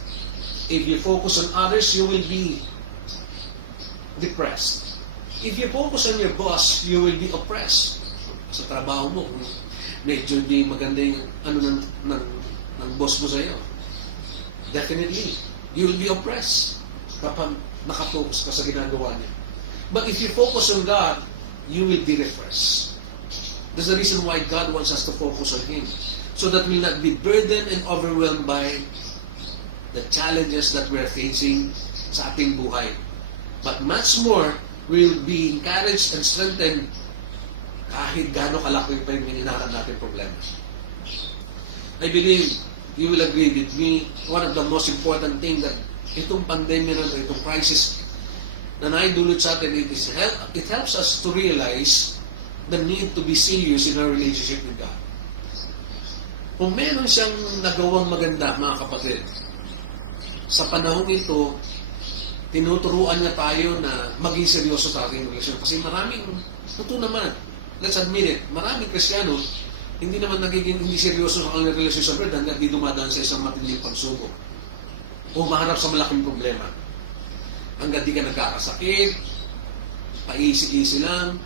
If you focus on others, you will be depressed. If you focus on your boss, you will be oppressed. Sa trabaho mo, medyo hindi maganda yung ng boss mo sa'yo. Definitely, you will be oppressed kapag nakafocus ka sa ginagawa niya. But if you focus on God, you will be refreshed. That's the reason why God wants us to focus on Him. So that we'll not be burdened and overwhelmed by the challenges that we're facing sa ating buhay. But much more, we'll be encouraged and strengthened kahit gaano kalaki pa yung mininaran natin problema. I believe you will agree with me, one of the most important things that itong pandemya na ito, itong crisis na naidulot sa atin, it helps us to realize the need to be serious in our relationship with God. Kung meron siyang nagawang maganda, mga kapatid, sa panahon ito, tinuturuan niya tayo na maging seryoso sa ating relasyon. Kasi maraming, ito naman, let's admit it, maraming Kristiyano, hindi naman nagiging hindi seryoso sa kanilang relasyon sa Lord hanggang di dumadaan sa isang matinding pagsubok o maharap sa malaking problema. Hanggang di ka nagkakasakit, paisi-isi lang,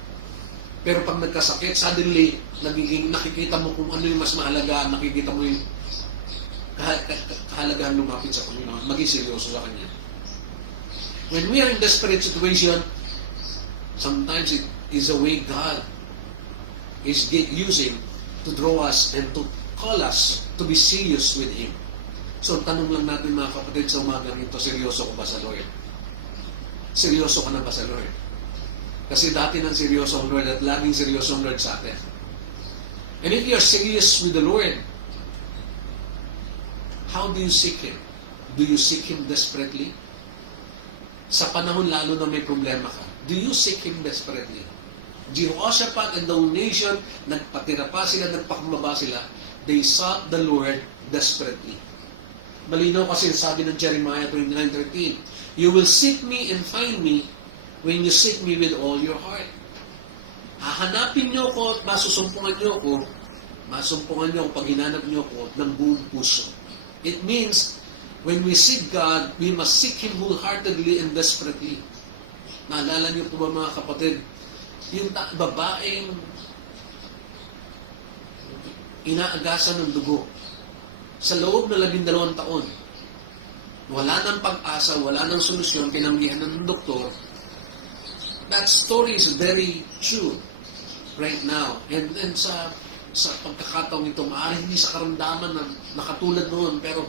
pero pag nagkasakit, suddenly, nakikita mo kung ano yung mas mahalaga, nakikita mo yung kahalagahan lumapit sa Panginoon, maging seryoso sa Kanya. When we are in desperate situation, sometimes it is a way God is using to draw us and to call us to be serious with Him. So, tanong lang natin mga kapatid sa umagang ito, seryoso ko ba sa Lord? Seryoso ka na ba sa Lord? Kasi dati nang seryoso ang Lord at laging seryoso ang Lord sa atin. And if you are serious with the Lord, how do you seek Him? Do you seek Him desperately? Sa panahon lalo na may problema ka, do you seek Him desperately? Jehoshaphat and the whole nation, nagpatira pa sila, nagpakumbaba sila, they sought the Lord desperately. Malinaw kasi sabi ng Jeremiah 29:13, you will seek me and find me when you seek me with all your heart. Hahanapin niyo ko at masusumpungan niyo ko pag hinanap niyo ko ng buong puso. It means, when we seek God, we must seek Him wholeheartedly and desperately. Naalala niyo po ba mga kapatid, yung babaeng inaagasan ng dugo sa loob na 12 taon, wala nang pag-asa, wala nang solusyon, pinanggihan ng doktor. That story is very true right now. And sa sa pagkakataong ito, maaaring hindi sa karamdaman na nakatulad noon, pero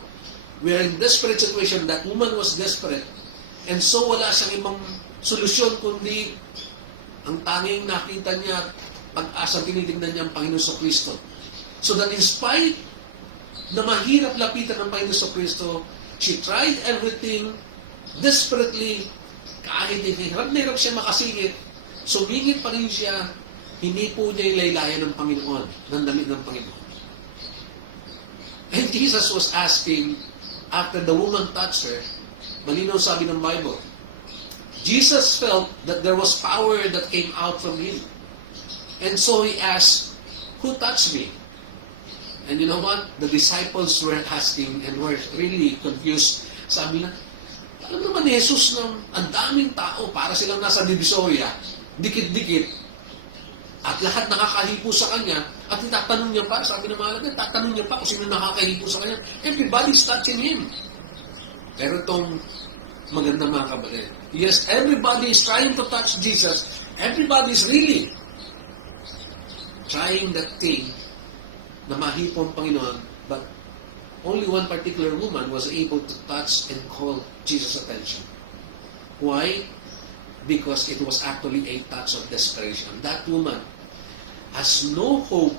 we are in desperate situation. That woman was desperate. And so wala siyang ibang solusyon kundi ang tanging nakita niya, pag-asa tinitingnan niya ang Panginoon sa Kristo. So that in spite na mahirap lapitan ng Panginoon sa Kristo, she tried everything desperately, kahit hirap na hirap siya makasingit, sumingit pa rin siya, hindi po niya ilaylayan ng Panginoon, ng damit ng Panginoon. And Jesus was asking, after the woman touched her, malinaw sabi ng Bible, Jesus felt that there was power that came out from him. And so he asked, who touched me? And you know what? The disciples were asking and were really confused. Sabi na, alam naman ni Jesus na ang daming tao, para silang nasa Divisoria, dikit-dikit, at lahat nakakahipo sa kanya, at itatanong niya pa, sabi ng mga alagad, tatanong niya pa kung sino nakakahipo sa kanya. Everybody's touching him. Pero itong maganda mga kabalit, yes, everybody is trying to touch Jesus. Everybody is really trying that thing na mahipo ang Panginoon, but only one particular woman was able to touch and call Jesus' attention. Why? Because it was actually a touch of desperation. That woman has no hope,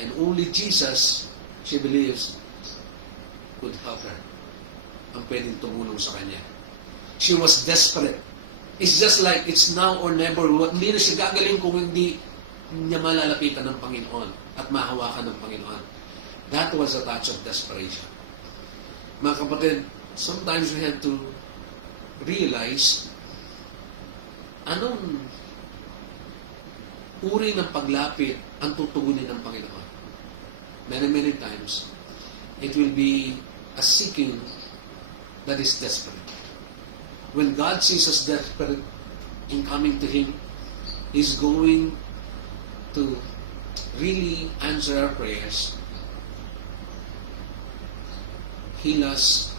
and only Jesus, she believes, could help her. Ang pwedeng tumulong sa kanya. She was desperate. It's just like, it's now or never. Hindi na siya gagaling kung hindi niya malalapitan ng Panginoon at mahawakan ng Panginoon. That was a touch of desperation. Mga kapatid, sometimes we have to realize anong uri ng paglapit ang tutugunin ng Panginoon. Many times, it will be a seeking that is desperate. When God sees us desperate in coming to Him, He's going to really answer our prayers, heal us,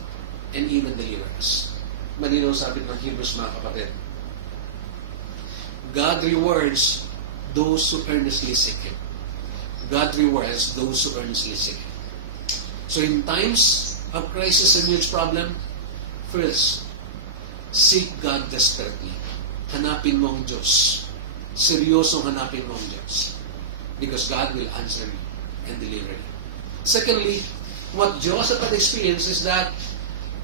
and even deliver us. Malinaw sabi ng Hebrews mga kapatid. God rewards those who earnestly seek Him. God rewards those who earnestly seek Him. So in times of crisis and huge problem, first, seek God desperately. Hanapin mo ang Diyos. Seryosong hanapin mo ang Diyos. Because God will answer you and deliver you. Secondly, what Joseph had experienced is that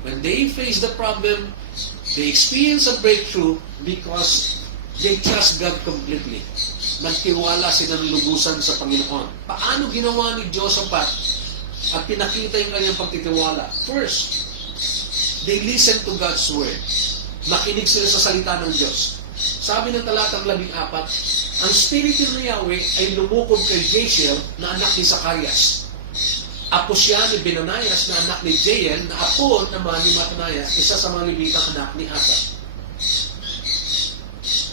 when they face the problem, they experience a breakthrough because they trust God completely. Nagtiwala sila ng lubusan sa Panginoon. Paano ginawa ni Joseph at pinakita yung kanyang pagtitiwala? First, they listen to God's word. Nakinig sila sa salita ng Diyos. Sabi ng talatang 14, ang Espiritu ni Yahweh ay lumukob kay Jael na anak ni Zacarias. Apo siya ni Benanias na anak ni Jael na apo naman ni Matanias, isa sa mga Levitang anak ni Asaph.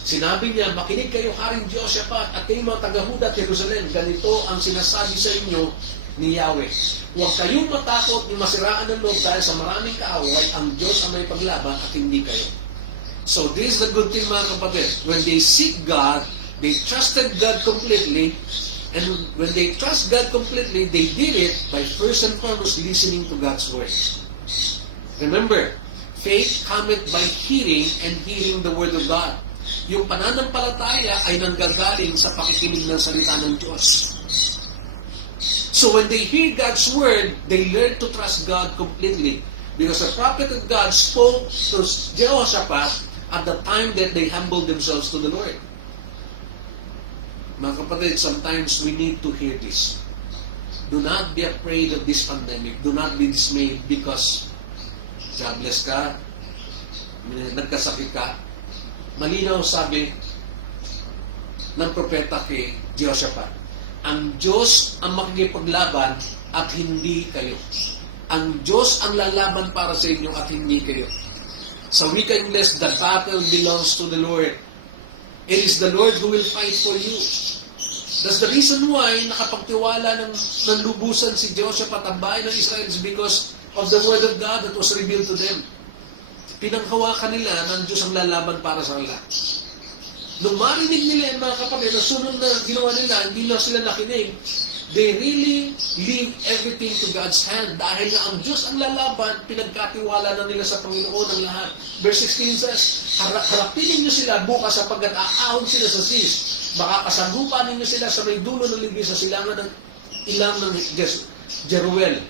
Sinabi niya, makinig kayo, Haring Jehoshaphat at kayong mga taga-Huda at Jerusalem. Ganito ang sinasabi sa inyo ni Yahweh. Huwag kayong matakot ni masiraan ng loob dahil sa maraming kaaway, ang Diyos ang may paglaban at hindi kayo. So this is the good thing mga kapatid. When they seek God, they trusted God completely. And when they trust God completely, they did it by first and foremost listening to God's word. Remember, faith cometh by hearing and hearing the word of God. Yung pananampalataya ay nanggagaling sa pakikinig ng salita ng Diyos. So when they hear God's word, they learn to trust God completely. Because the prophet of God spoke to Jehoshaphat at the time that they humbled themselves to the Lord. Mga kapatid, sometimes we need to hear this. Do not be afraid of this pandemic. Do not be dismayed because jobless ka, nagkasakit ka. Malinaw sabi ng propeta kay Jehoshaphat, ang Diyos ang makikipaglaban at hindi kayo. Ang Diyos ang lalaban para sa inyo at hindi kayo. Sa wika Ingles, the battle belongs to the Lord. It is the Lord who will fight for you. That's the reason why nakapagtiwala ng lubusan si Jehoshaphat ang bayan ng Israel is because of the word of God that was revealed to them. Pinanghawakan nila ng Diyos ang lalaban para sa kanila. Nung marinig nila yung mga kapatid, na sunod na ginawa nila, hindi lang sila nakinig. They really leave everything to God's hand. Dahil nga ang Diyos ang lalaban, pinagkatiwala na nila sa Panginoon ang lahat. Verse 16 says, harapin ninyo sila bukas sapagkat aahon sila sa sis. Makakasagupan ninyo sila sa may dulo ng libis sa silangan ng ilang ng Jeruel.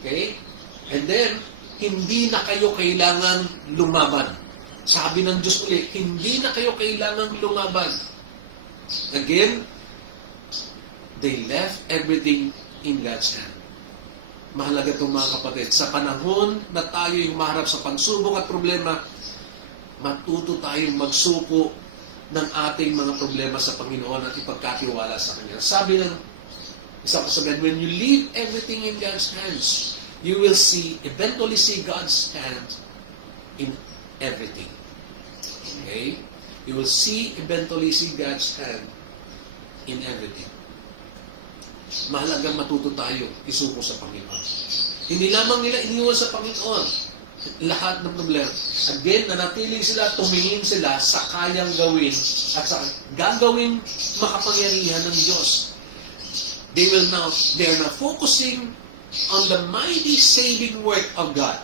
Okay? And then, hindi na kayo kailangan lumaban. Sabi ng Diyos ulit, hindi na kayo kailangan lumaban. Again, they left everything in God's hand. Mahalaga itong mga kapatid. Sa panahon na tayo yung maharap sa pagsubok at problema, matuto tayong magsuko ng ating mga problema sa Panginoon at ipagkatiwala sa Kanya. Sabi ng isang kasabihan, when you leave everything in God's hands, you will eventually see God's hand in everything. Okay? You will eventually see God's hand in everything. Mahalagang matuto tayo isuko sa Panginoon. Hindi lamang nila iniwan sa Panginoon lahat ng problema. Again, nanatiling sila, tumingin sila sa kayang gawin at sa gagawing makapangyarihan ng Diyos. They are now focusing on the mighty saving work of God.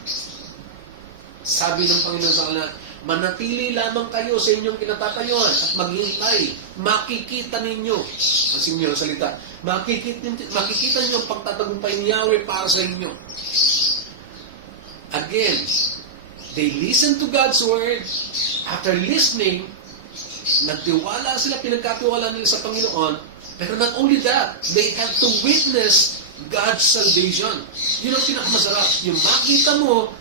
Sabi ng Panginoon sa kanila, manatili lamang kayo sa inyong kinatatayuan at maghintay. Makikita ninyo, ang sinyong salita, makikita ninyo ang pagtatagumpay ni Yahweh para sa inyo. Again, they listen to God's word. After listening, nagtiwala sila, pinagkatiwala nila sa Panginoon. Pero not only that, they have to witness God's salvation. Yun ang pinakamasarap. Yung makita mo,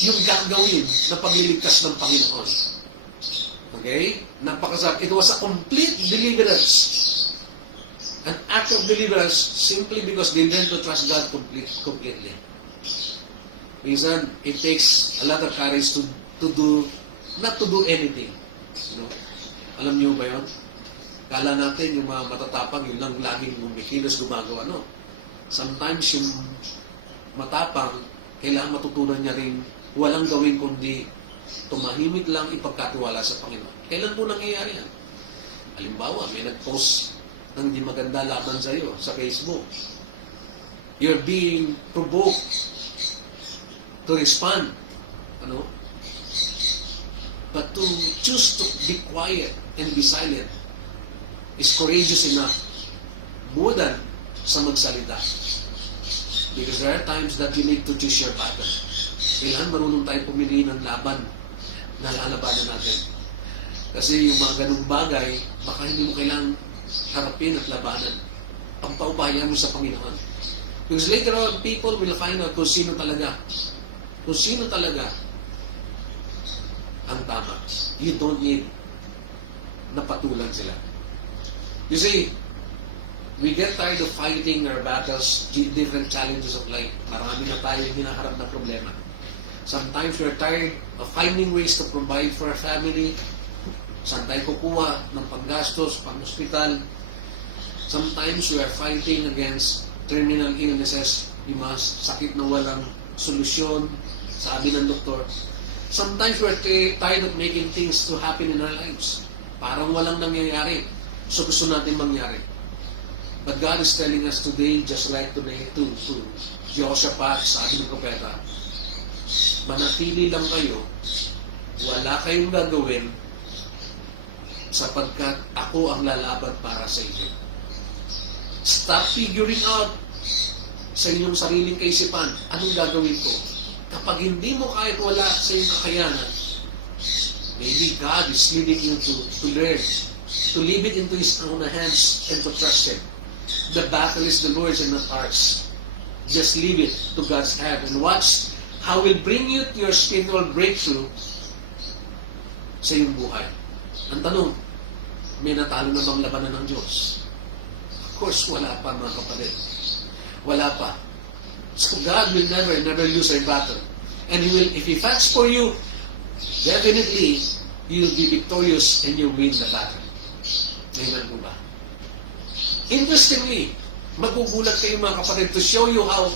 yung gagawin na pagliligtas ng Panginoon. Okay? Napakasarap. It was a complete deliverance. An act of deliverance simply because they learned to trust God completely. Minsan, it takes a lot of courage not to do anything. You know? Alam niyo ba yun? Kala natin yung mga matatapang, yun lang laging gumikilos, gumagawa. No? Sometimes yung matapang, kailangan matutunan niya rin walang gawin kundi tumahimik lang ipagkatiwala sa Panginoon. Kailan po nangyayari yan? Halimbawa, may nag-post ng hindi maganda laban sa iyo sa Facebook. You're being provoked to respond. Ano? But to choose to be quiet and be silent is courageous enough more than sa magsalita. Because there are times that you need to choose your battle. Kailangan marunong tayo pumili ng laban na lalabanan natin. Kasi yung mga ganung bagay, baka hindi mo kailangang harapin at labanan. Pampaubayan mo sa Panginoon. Because later on, people will find out kung sino talaga. Kung sino talaga ang tama. You don't need na patulan sila. You see, we get tired of fighting our battles, different challenges of life. Marami na tayong hinaharap na problema. Sometimes we're tired of finding ways to provide for our family. Saan tayo kukuha ng panggastos, pang-hospital. Sometimes we are fighting against terminal illnesses, yung mga sakit na walang solusyon, sabi ng doktor. Sometimes we're tired of making things to happen in our lives. Parang walang nangyayari. So gusto natin mangyari. But God is telling us today, just like today, to Jehoshaphat, sabi ng propeta, manatili lang kayo, wala kayong gagawin, sapagkat ako ang lalaban para sa inyo. Stop figuring out sa inyong sariling kaisipan, anong gagawin ko? Kapag hindi mo kahit wala sa iyong kakayanan, maybe God is leading you to learn, to leave it into His own hands and to trust Him. The battle is the Lord's and not ours. Just leave it to God's hand and watch how will bring you to your spiritual breakthrough sa iyong buhay. Ang tanong, may natalo na bang labanan ng Diyos? Of course, wala pa mga kapatid. Wala pa. So God will never lose a battle. And He will, if He fights for you, definitely, you will be victorious and you win the battle. Amen po ba? Interestingly, magugulat kayo mga kapatid to show you how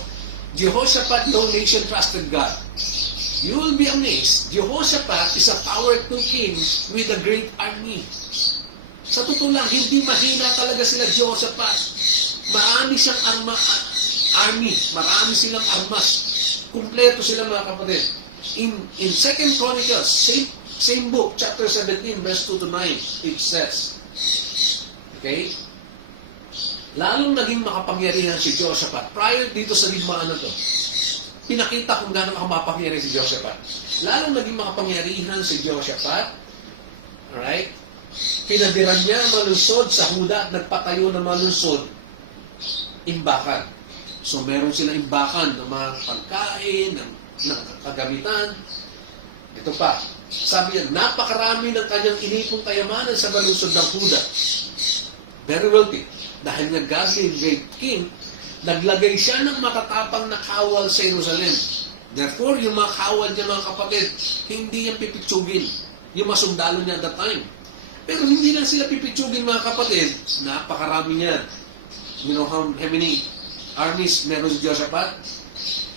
Jehoshaphat, no nation trusted God. You will be amazed. Jehoshaphat is a powerful king with a great army. Sa totoo lang, hindi mahina talaga sila Jehoshaphat. Marami siyang army. Marami silang armas. Kumpleto sila mga kapatid. In 2 Chronicles, same book, chapter 17, verse 2 to 9, it says, okay? Lalong naging makapangyarihan si Jehoshaphat. Prior dito sa digmaan na to, pinakita kung gaano makapangyarihan si Jehoshaphat. Lalong naging makapangyarihan si Jehoshaphat. Alright? Pinadiran niya malusod sa Huda at nagpatayo ng malusod imbakan. So meron silang imbakan ng mga pagkain, ng kagamitan. Ito pa, sabi niya, napakarami ng kanyang inipong kayamanan sa malusod ng Huda. Very wealthy. Dahil nga godly and great king, naglagay siya ng matatapang na kawal sa Jerusalem. Therefore, yung mga kawal niya mga kapatid, hindi yan pipitsugin. Yung mga sundalo niya at that time. Pero hindi lang sila pipitsugin mga kapatid, napakarami niya. You know how many armies meron si Jehoshaphat?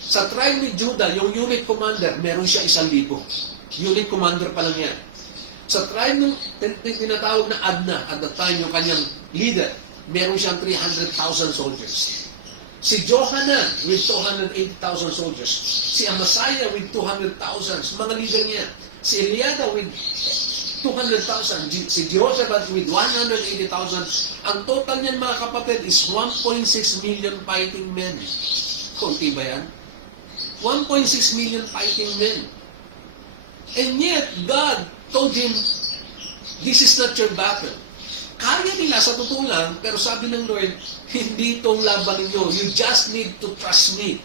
Sa tribe ni Judah, yung unit commander, meron siya 1,000. Unit commander pa lang yan. Sa tribe ng tinatawag na Adna, at the time yung kanyang leader, meron siyang 300,000 soldiers. Si Johanan with 280,000 soldiers. Si Amasiah with 200,000. Mga leader niya. Si Eliada with 200,000. Si Jehoshaphat with 180,000. Ang total niyan mga kapatid is 1.6 million fighting men. Kunti ba yan? 1.6 million fighting men. And yet, God told him, this is not your battle. Kaya nila sa totoo lang, pero sabi ng Lord, hindi itong laban ninyo. You just need to trust me.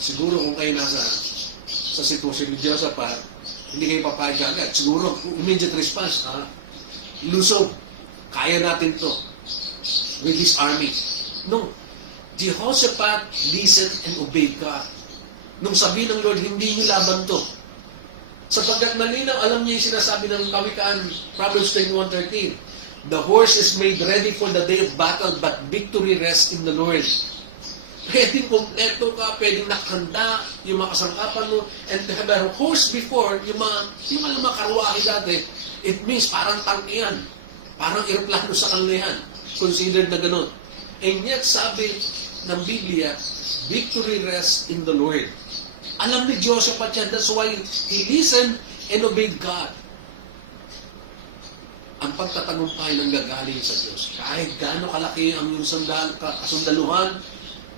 Siguro kung kayo nasa sa sitwasyon ni Jehoshaphat, hindi kayo papayag agad. Siguro, immediate response, lusog. Kaya natin to with this army. No. Jehoshaphat listened and obeyed God. Nung sabi ng Lord, hindi niyo laban to. Sapagkat malinaw, alam niya yung sinasabi ng Kawikaan, Proverbs 21:13. The horse is made ready for the day of battle, but victory rests in the Lord. Pwedeng kompleto ka, pwedeng nakahanda yung mga kasangkapan mo, and to have a horse before, yung mga karwahe dati, it means parang tangkihan, parang eroplano sa kanlihan. Considered na ganun. And yet, sabi ng Biblia, victory rests in the Lord. Alam ni Jehoshaphat yan. That's why he listened and obeyed God. Ang pagtatagumpay ng gagaling sa Diyos. Kahit gaano kalaki ang iyong kasundaluhan,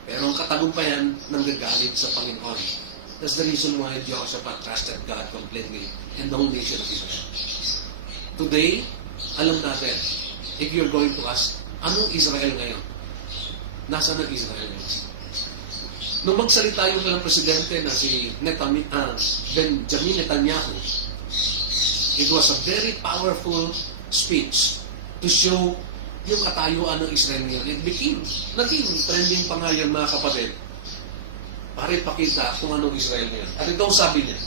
pero ang katagumpayan ng gagaling sa Panginoon. That's the reason why Jehoshaphat trusted God completely and the whole nation of Israel. Today, alam natin, if you're going to ask, anong Israel ngayon? Nasaan ang Israel ngayon? Nung magsalita yung mga presidente na si Benjamin Netanyahu, it was a very powerful speech to show yung katayuan ng Israel ngayon. Naging trending pa nga yan mga kapatid para ipakita kung anong Israel ngayon. At ito sabi niya,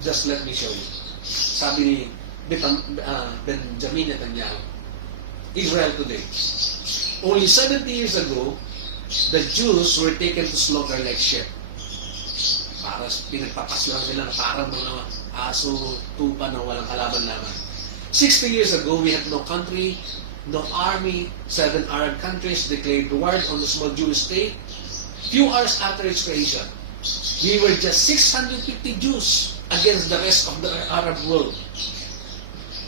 just let me show you. Sabi ni Benjamin Netanyahu, Israel today. Only 70 years ago, the Jews were taken to slaughter like sheep. Para pinagpapaslang sila parang mga aso, tupa na walang kalaban-laban. 60 years ago, we had no country, no army. 7 Arab countries declared war on the small Jewish state. Few hours after its creation, we were just 650 Jews against the rest of the Arab world.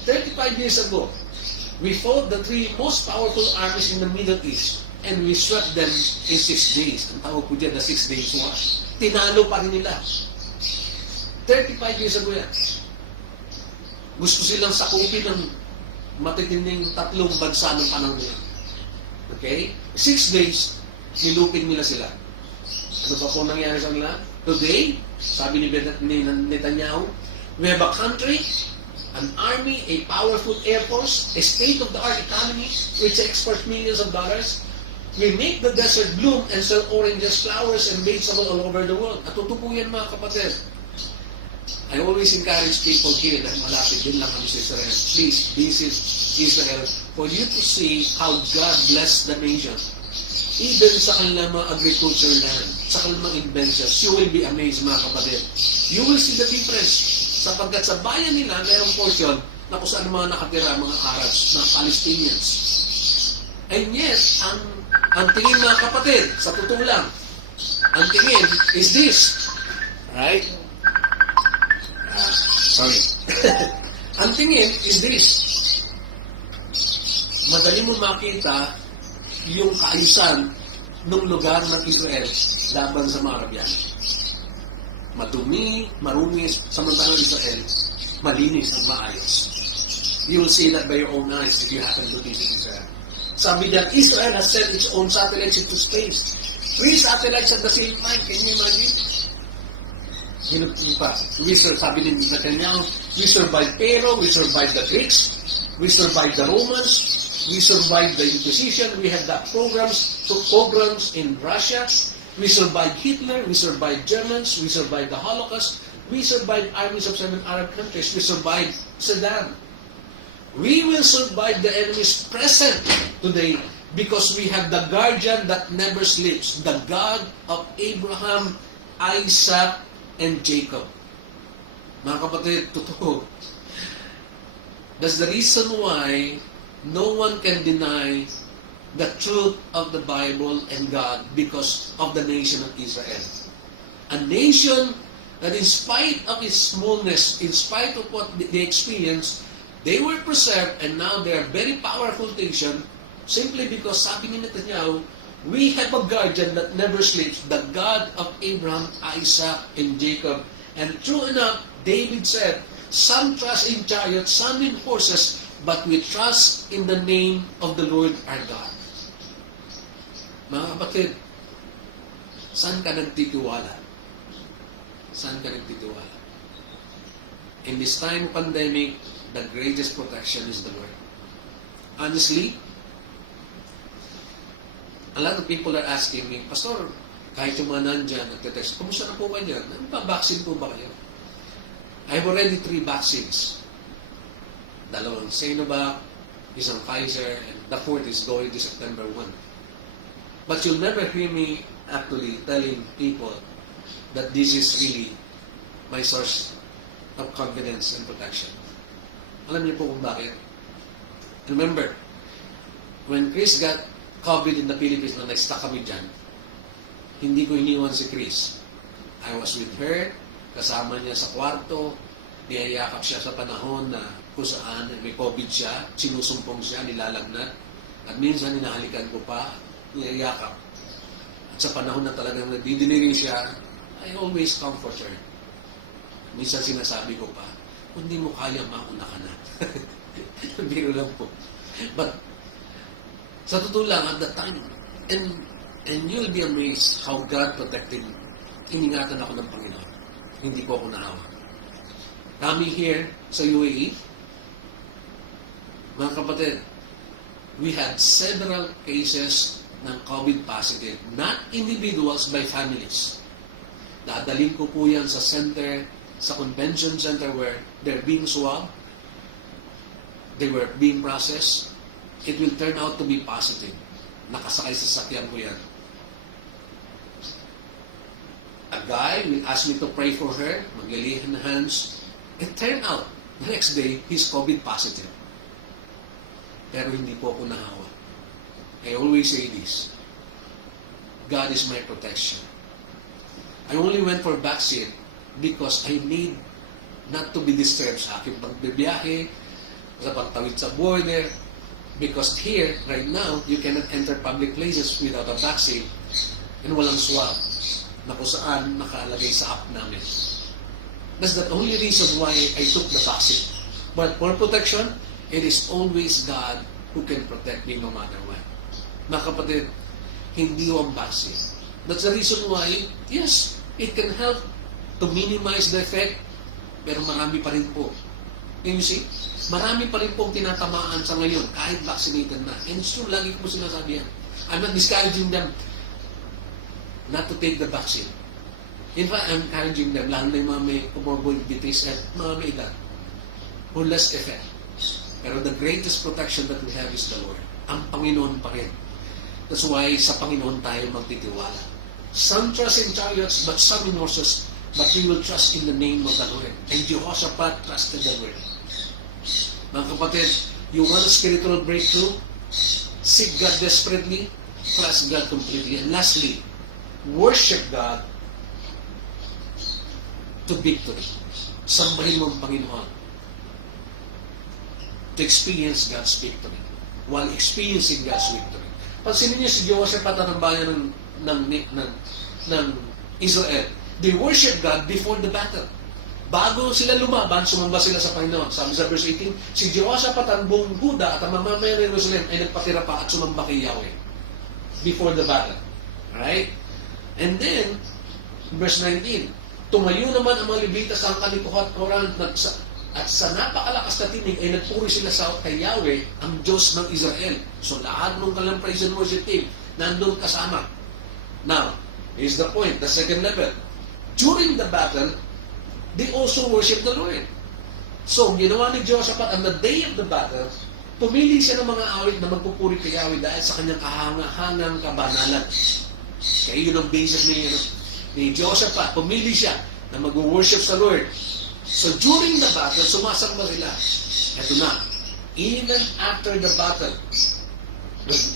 35 years ago, we fought the 3 most powerful armies in the Middle East. And we swept them in 6 days. Ang tawag ko dyan na 6 days war. Tinalo pa rin nila. 35 years ago yan. Gusto silang sakupin ng matitinding 3 bansa ng panahon niya. Okay? 6 days, nilupin nila sila. Ano pa po nangyari sa kanila? Today, sabi ni Netanyahu, we have a country, an army, a powerful air force, a state-of-the-art economy which exports millions of dollars. We make the desert bloom and sell oranges, flowers, and vegetables all over the world. At totoo yan mga kapatid. I always encourage people here na malapit din lang kami sa Israel. Please visit Israel for you to see how God bless the nation. Even sa kanilang mga agriculture land, sa kanilang mga inventions, you will be amazed mga kapatid. You will see the difference. Sapagkat sa bayan nila, mayroong portion na kung saan mga nakatira, mga Arabs, mga Palestinians. And yet, ang tingin mga kapatid, sa totoo lang, ang tingin is this. Right? Sorry. Ang tingin is this. Madali mo makita yung kaayusan ng lugar ng Israel laban sa mga Arabian. Madumi, marumi, samantalang Israel, malinis ang maayos. You will see that by your own eyes if you happen to visit Israel. Sabi niya, Israel has sent its own satellites into space. 3 satellites at the same time. Can you imagine? Sabi ni Netanyahu, we survived Pharaoh, we survived the Greeks, we survived the Romans, we survived the Inquisition, we had the pogroms in Russia, we survived Hitler, we survived Germans, we survived the Holocaust, we survived armies of 7 Arab countries, we survived Saddam. We will survive the enemies present today because we have the guardian that never sleeps, the God of Abraham, Isaac, and Jacob. Mga kapatid, totoo. That's the reason why no one can deny the truth of the Bible and God because of the nation of Israel. A nation that in spite of its smallness, in spite of what they experienced, they were preserved and now they are very powerful nation simply because sabi ni Netanyahu, we have a guardian that never sleeps, the God of Abraham, Isaac, and Jacob. And true enough, David said, some trust in chariots, some in horses, but we trust in the name of the Lord our God. Mga kapatid, saan ka nagtitiwala? Saan ka nagtitiwala? In this time of pandemic, the greatest protection is the Lord. Honestly, a lot of people are asking me, Pastor, kahit yung mga nandyan, nagtetext, kumusta na po kayo? Vaccine po ba kayo? I have already 3 vaccines. 2 Sinovac, isang Pfizer, and the 4th is going to September 1. But you'll never hear me actually telling people that this is really my source of confidence and protection. Alam niyo po kung bakit? Remember, when Chris got COVID in the Philippines na na-stuck kami dyan, hindi ko iniwan si Chris. I was with her, kasama niya sa kwarto, niyayakap siya sa panahon na kung saan may COVID siya, sinusumpong siya, nilalagnat, at minsan hinahalikan ko pa, niyayakap. At sa panahon na talagang nagdidiniri siya, I always comfort her. Minsan sinasabi ko pa, kung di mo kaya, mauna ka na. Biro lang po. But, sa totoo lang, at that time, and you'll be amazed how God protected me. Iningatan ako ng Panginoon. Hindi ko ako naawa. Kami here sa UAE, mga kapatid, we had several cases ng COVID positive, not individuals, by families. Dadalhin ko po yan sa center, sa convention center where they're being swabbed, they were being processed. It will turn out to be positive. Nakasakay sa sakyan ko yan. A guy will ask me to pray for her, maglilihan na hands. It turned out, the next day, he's COVID positive. Pero hindi po ako nahawa. I always say this, God is my protection. I only went for vaccine because I need not to be disturbed sa aking pagbibiyahe, sa pagtawid sa border, because here, right now, you cannot enter public places without a vaccine and walang swab na kung saan nakalagay sa app namin. That's the only reason why I took the vaccine. But for protection, it is always God who can protect me no matter what. Mga kapatid, hindi yung vaccine. That's the reason why, yes, it can help to minimize the effect, pero marami pa rin po. Can you see? Marami pa rin pong tinatamaan sa ngayon, kahit vaccinated na. And it's true, lagi ko po sinasabi yan. I'm not discouraging them not to take the vaccine. In fact, I'm encouraging them, lalo na yung mga may comorbidities at mga may edad, who less effect. Pero the greatest protection that we have is the Lord. Ang Panginoon pa rin. That's why sa Panginoon tayo magtitiwala. Some trust in chariots, but some in horses, but we will trust in the name of the Lord. And Jehoshaphat trusted the Lord. Mga kapatid, you want a spiritual breakthrough? Seek God desperately, trust God completely. And lastly, worship God to victory. Sambahin mo ang Panginoon to experience God's victory while experiencing God's victory. Pansinin niyo si Jehoshaphat at ang bayan ng Israel. They worship God before the battle. Bago sila lumaban, sumamba sila sa Panginoon. Sabi sa verse 18, si Jehoshaphat ang buong Huda at ang mamamayan ng Jerusalem ay nagpatira pa at sumamba kay Yahweh before the battle. Right? And then, verse 19, tumayo naman ang mga Levita sa kalikuhan at sa napakalakas na tinig ay nagpuri sila sa kay Yahweh, ang Diyos ng Israel. So lahat ng kanilang praise and worship team nandun kasama. Now, here's the point, the second level. During the battle, they also worship the Lord. So, ginawa ni Jehoshaphat on the day of the battle, pumili siya ng mga awit na magpupuri kay Yahweh dahil sa kanyang kahangang kabanalan. Kaya yun ang basis ni Jehoshaphat. Pumili siya na mag-worship sa Lord. So, during the battle, sumasamba sila. Ito na, even after the battle,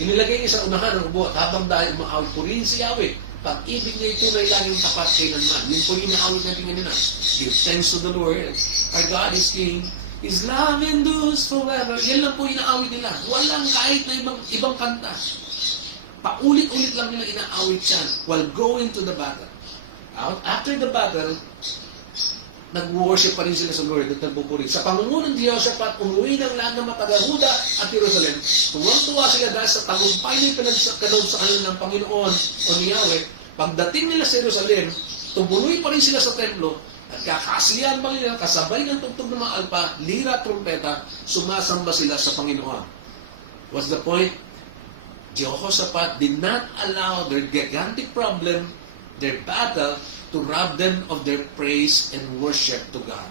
inilagay niya sa unahan ng buhat habang dahil umaawit, purihin si Yahweh. Pag-ibig niya ito na laging tapat kailanman. Yun po yung naawit natin kanina. Give thanks to the Lord. Our God is King. His love endures forever. Yan lang po yung inaawit nila. Walang kahit na ibang kanta. Paulit-ulit lang nila inaawit yan while going to the battle. After the battle, nag-worship pa rin sila sa Lord at nagpupuri. Sa pangungunan ni Jehoshaphat, umuwi ng lahat ng mataga-Huda at Jerusalem. Tuwang-tuwa sila dahil sa tagumpay na pinagkalob sa kanila ng Panginoon o ni Yahweh. Pagdating nila sa Jerusalem, tumuloy pa rin sila sa templo at kakasiyan pa nila kasabay ng tugtog ng mga alpa, lira, trumpeta, sumasamba sila sa Panginoon. What's the point? Jehoshaphat did not allow their gigantic problem, their battle, to rob them of their praise and worship to God.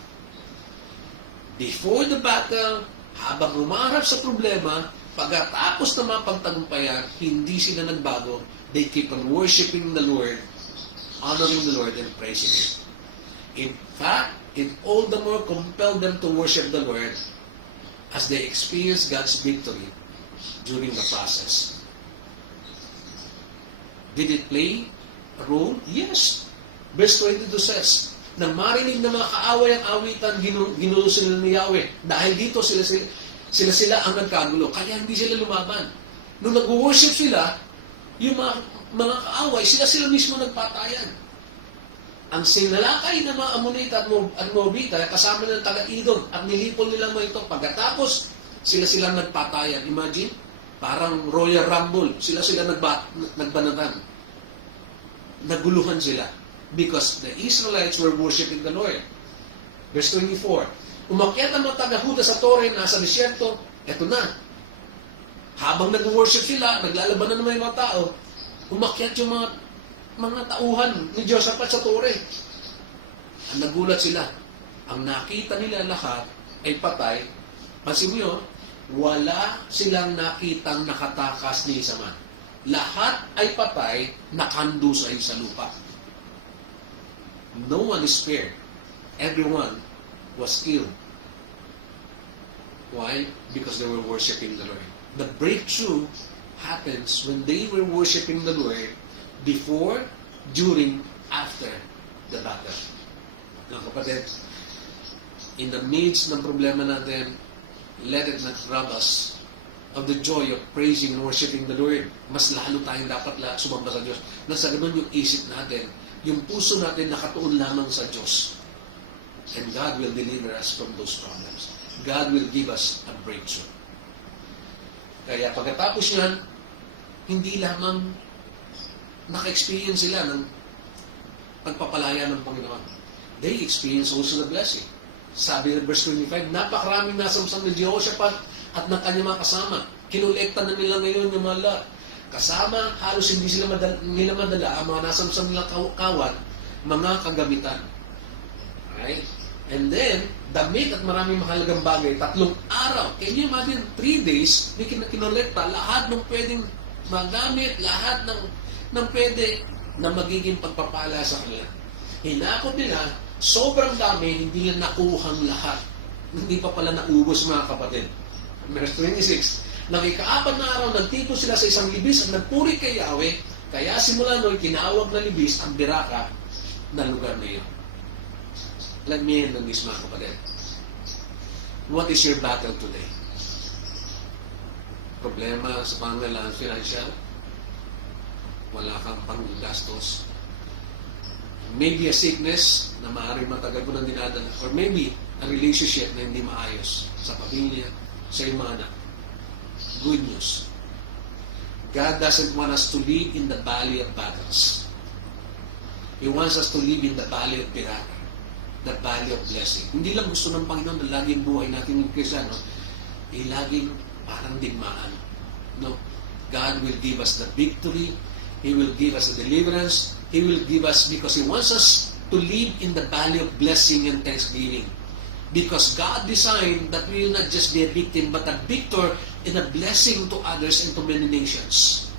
Before the battle, habang umarap sa problema, pagkatapos na mapagtagumpayan, hindi sila nagbago. They keep on worshiping the Lord, honoring the Lord, and praising Him. In fact, it all the more compelled them to worship the Lord as they experience God's victory during the process. Did it play a role? Yes. Verse 22 says, nang marinig na mga kaaway ang awitan, ginulo sila ni Yahweh. Dahil dito sila ang nagkagulo. Kaya hindi sila lumaban. Nung nag-worship sila, yung mga kaaway, sila mismo nagpatayan. Ang sinalakay ng mga Amonita at Moabita, kasama ng taga-Idom, at nilipol nila mo ito. Pagkatapos, sila nagpatayan. Imagine, parang Royal Rumble. Sila nagbanatan. Naguluhan sila. Because the Israelites were worshiping the Lord. Verse 24, umakyat ang mga taga-Huda sa Tore, nasa disyerto, eto na. Habang nag-worship sila, naglalaban na naman yung mga tao, umakyat yung mga tauhan ni Jehoshaphat sa Tore. Ang nagulat sila. Ang nakita nila lahat ay patay. Pansin mo yun, wala silang nakitang nakatakas ni isa man. Lahat ay patay, nakandusay sa lupa. No one is spared. Everyone was killed. Why? Because they were worshiping the Lord. The breakthrough happens when they were worshiping the Lord before, during, after the battle. Mga kapatid, in the midst ng problema natin, let it not rob us of the joy of praising and worshiping the Lord. Mas lalo tayong dapat sumamba sa Diyos. Nasa ganun yung isip natin, yung puso natin nakatuon lamang sa Diyos. And God will deliver us from those problems. God will give us a breakthrough. Kaya pagkatapos yan, hindi lamang naka-experience sila ng pagpapalaya ng Panginoon. They experience also the blessing. Sabi ng verse 25, napakaraming nasamsam ni Jehoshaphat at ng kanyang mga kasama. Kinolekta na nila ngayon yung mga lot. Kasama, halos hindi nila madala ang mga nasamsam nilang kawan, mga kagamitan. Right? And then, damit at maraming mahalagang bagay, 3 araw. Can you imagine, 3 days, may kinolekta, lahat ng pwedeng magamit, lahat ng pwede na magiging pagpapala sa kanila. Hinakot nila, sobrang dami, hindi nila nakuhang lahat. hindi pa pala naubos mga kapatid. Verse 26, nang ika-4 na araw, nagtipon sila sa isang libis at nagpuri kay Yahweh, kaya simula noon, tinawag na libis ang Beraka na lugar na iyon. Let me end on this mga kapatid. What is your battle today? Problema sa pangangailangan financial? Wala kang panggastos? Maybe a sickness na maaaring matagal mo nang dinadala, or maybe a relationship na hindi maayos sa pamilya, sa iyong mga anak. Good news. God doesn't want us to live in the valley of battles. He wants us to live in the valley of Beraka, the valley of blessing. Hindi lang gusto ng Panginoon na laging buhay natin yung Kristiyano, laging parang digmaan. No. God will give us the victory. He will give us the deliverance. He will give us, because He wants us to live in the valley of blessing and thanksgiving. Because God designed that we will not just be a victim, but a victor and a blessing to others and to many nations.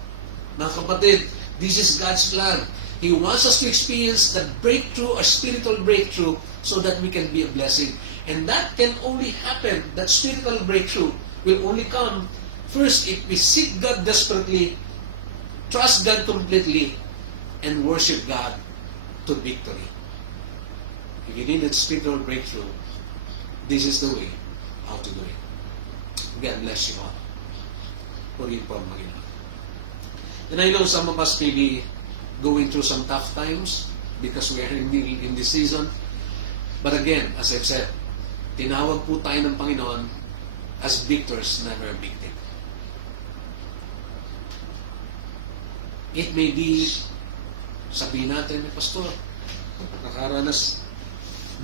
Mga kapatid, this is God's plan. He wants us to experience that breakthrough, a spiritual breakthrough, so that we can be a blessing. And that can only happen, that spiritual breakthrough will only come first if we seek God desperately, trust God completely, and worship God to victory. If you need a spiritual breakthrough, this is the way how to do it. God bless you all. Purihin po ang Panginoon. And I know some of us may be going through some tough times because we are in this season. But again, as I've said, tinawag po tayo ng Panginoon as victors, never a victim. It may be, sabihin natin, Pastor, nakaranas,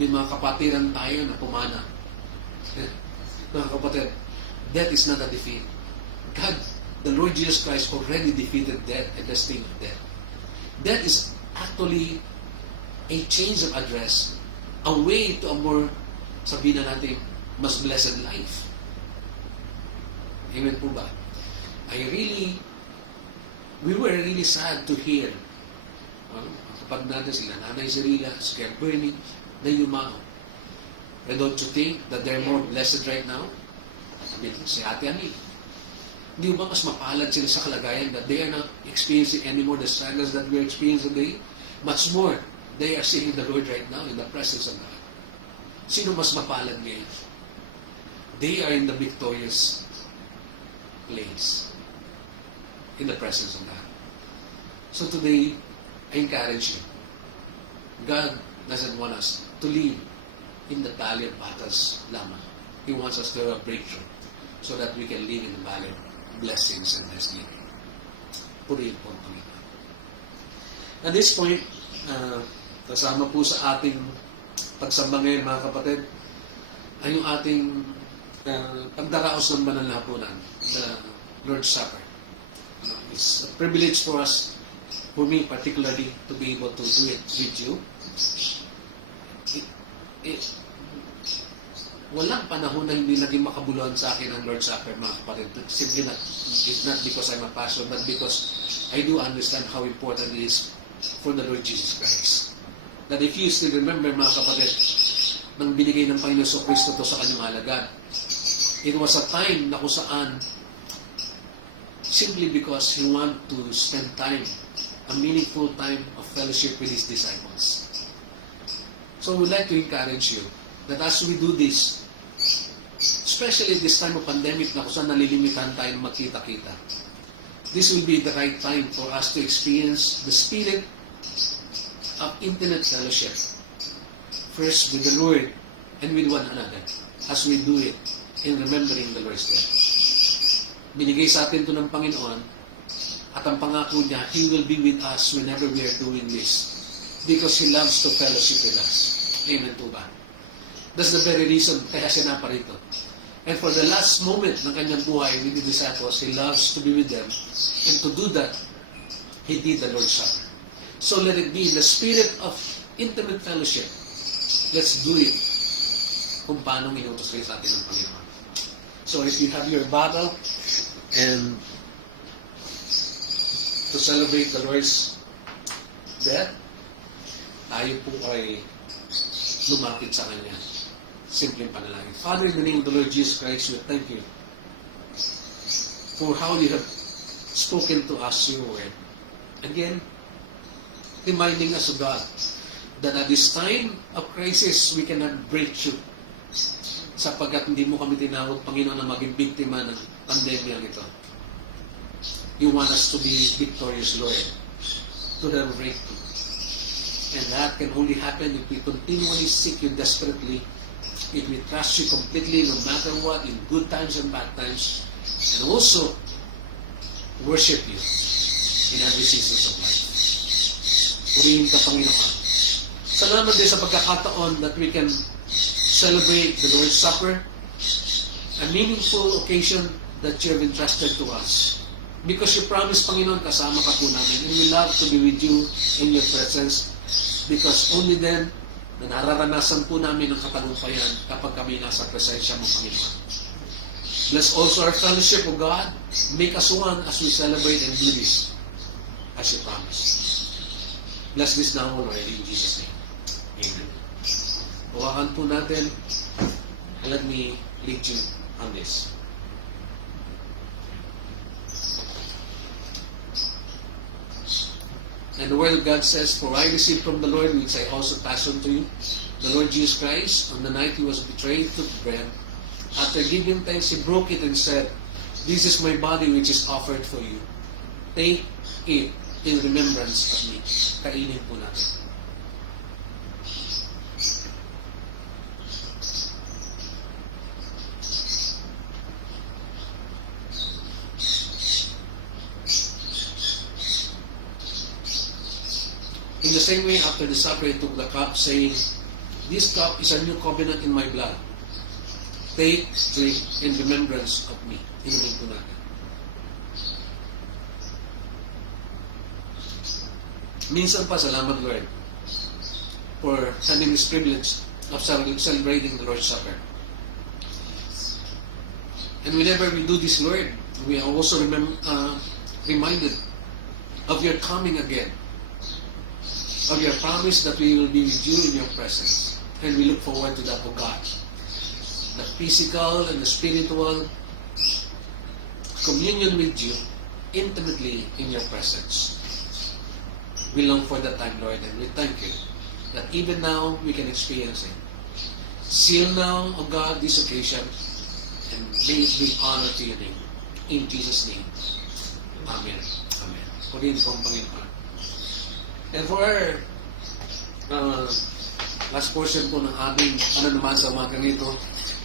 may mga kapatiran tayo na pumana. Mga kapatid, death is not a defeat. God, the Lord Jesus Christ already defeated death and the sting of death. Death is actually a change of address, a way to a more, sabihin na natin, mas blessed life. Amen po ba? We were really sad to hear kapag natin sila, Nanay Zerila, si Karen Bernie, na yumao. And don't you think that they're more blessed right now? Sabi si Ate Ani. Hindi ba mas mapalad sila sa kalagayan that they are not experiencing anymore the struggles that we're experiencing today? Much more, they are seeing the Lord right now in the presence of God. Sino mas mapalad ngayon? They are in the victorious place in the presence of God. So today, I encourage you. God doesn't want us to live in the valley of battles lamang. He wants us to have a breakthrough so that we can live in the valley of blessings and thanksgiving. Purihin po ang Panginoon. At this point, kasama po sa ating pagsamba ngayon, mga kapatid, ay yung ating pagdaraos ng banal na hapunan, the Lord's Supper. It's a privilege for us, for me particularly, to be able to do it with you. Walang panahon na hindi naging makabuluhan sa akin ang Lord's Supper, mga kapatid. Simply not, it's not because I'm a pastor, but because I do understand how important it is for the Lord Jesus Christ. That if you still remember, mga kapatid, nang binigay ng Panginoon sa Kristo to sa kanyang alagad, it was a time na kung saan, simply because He want to spend time, a meaningful time of fellowship with His disciples. So I would like to encourage you that as we do this, especially this time of pandemic na kung saan nalilimitan tayo na magkita-kita, this will be the right time for us to experience the spirit of intimate fellowship. First with the Lord and with one another as we do it in remembering the Lord's death. Binigay sa atin ito ng Panginoon at ang pangako niya, He will be with us whenever we are doing this because He loves to fellowship with us. Amen po ba? That's the very reason kaya siya naparito. And for the last moment ng kanyang buhay with the disciples, He loves to be with them. And to do that, He did the Lord's Supper. So let it be in the spirit of intimate fellowship. Let's do it kung paano inutos kayo sa atin ng Panginoon. So if you have your Bible and to celebrate the Lord's death, tayo po ay lumapit sa Kanya. simpleng panalangin. Father, in the name of the Lord Jesus Christ, we thank you for how you have spoken to us your word. Again, reminding us of God that at this time of crisis, we cannot break through sapagkat hindi mo kami tinawag, Panginoon, na maging biktima ng pandemya ito. You want us to be victorious, Lord, to the breakthrough. And that can only happen if we continually seek you desperately, if we trust you completely no matter what, in good times and bad times, and also worship you in every season of life. Purihin ka, Panginoon. Salamat din sa pagkakataon that we can celebrate the Lord's Supper, a meaningful occasion that you have entrusted to us. Because you promised, Panginoon, kasama ka po namin, and we love to be with you in your presence, because only then, na nararanasan po namin ang katagumpayan kapag kami nasa presensya mo, Panginoon. Bless also our fellowship, O God. Make us one as we celebrate and do this, as you promised. Bless this now, O Lord, in Jesus' name. Amen. Hawakan po natin. Let me lead you on this. And the word of God says, "For I received from the Lord, which I also pass on to you, the Lord Jesus Christ, on the night he was betrayed, took bread. After giving thanks, he broke it and said, 'This is my body which is offered for you. Take it in remembrance of me.'" Kainin po natin. In the same way, after the supper, he took the cup, saying, "This cup is a new covenant in my blood. Take, drink in remembrance of me." Inumin po natin. Minsan pa, salamat, Lord, for having this privilege of celebrating the Lord's Supper. And whenever we do this, Lord, we are also reminded of your coming again, of your promise that we will be with you in your presence. And we look forward to that, O God. The physical and the spiritual communion with you intimately in your presence. We long for that time, Lord, and we thank you that even now we can experience it. Seal now, O God, this occasion, and may it bring honor to your name. In Jesus' name. Amen. Amen. Purihin po ang Panginoon. And for our last portion po ng ating naman sa umaga nito,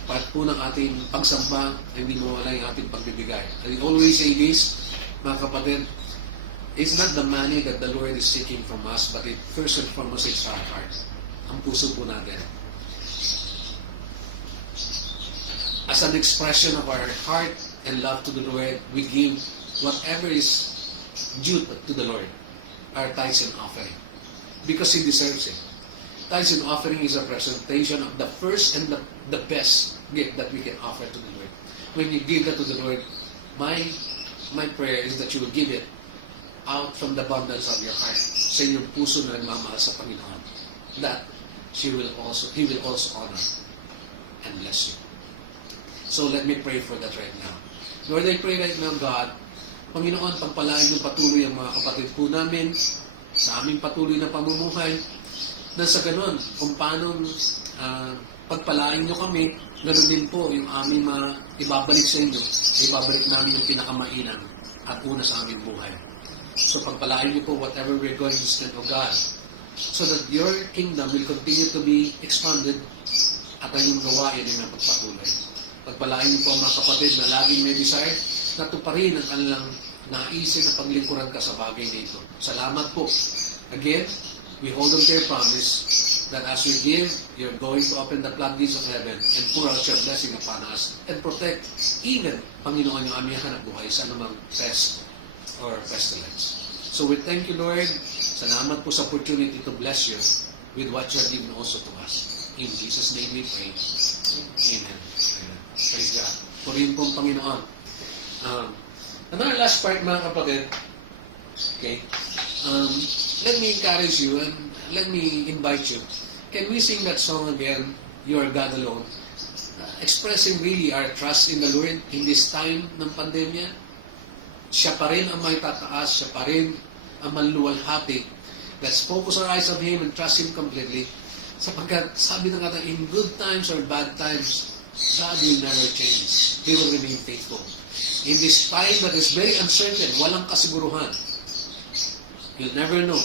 part po ng ating pagsamba ay minuwala yung ating pagbibigay. I always say this, mga kapatid, it's not the money that the Lord is seeking from us, but it first and foremost is our heart. Ang puso po natin. As an expression of our heart and love to the Lord, we give whatever is due to the Lord, our tithes and offering, because He deserves it. Tithes and offering is a presentation of the first and the best gift that we can offer to the Lord. When you give that to the Lord, my prayer is that you will give it out from the abundance of your heart, sa iyong puso na nagmamahal sa Panginoon, that He will also honor and bless you. So let me pray for that right now. Lord, I pray right now, God, Panginoon, pagpalain yung patuloy ang mga kapatid po namin sa aming patuloy na pamumuhay, na sa ganun, kung paano pagpalain nyo kami, ganun din po yung aming ibabalik sa inyo, ibabalik namin yung pinakamainam at una sa aming buhay. So pagpalain nyo po whatever we're going to spend, O God, so that your kingdom will continue to be expanded at ang iyong gawain ay napagpatuloy. Pagpalain niyo po ang mga kapatid na laging may desire na tuparin ang kanilang naisin na paglingkuran ka sa bagay nito. Salamat po. Again, we hold on to your promise that as we give, you're going to open the floodgates of heaven and pour out your blessing upon us and protect even, Panginoon, yung aming hanap buhay sa anumang pest or pestilence. So we thank you, Lord. Salamat po sa opportunity to bless you with what you have given also to us. In Jesus' name we pray. Amen. Amen. Praise God. Purihin po ang Panginoon. Another last part, mga kapatid. Okay. Let me encourage you and let me invite you. Can we sing that song again? you are God alone. Expressing really our trust in the Lord in this time ng pandemya. Siya pa rin ang may tataas, siya pa rin ang manluwalhati. Let's focus our eyes on Him and trust Him completely. Sapagkat sabi ng kata, in good times or bad times, God will never change. He will remain faithful. In this time that is very uncertain, walang kasiguruhan, you'll never know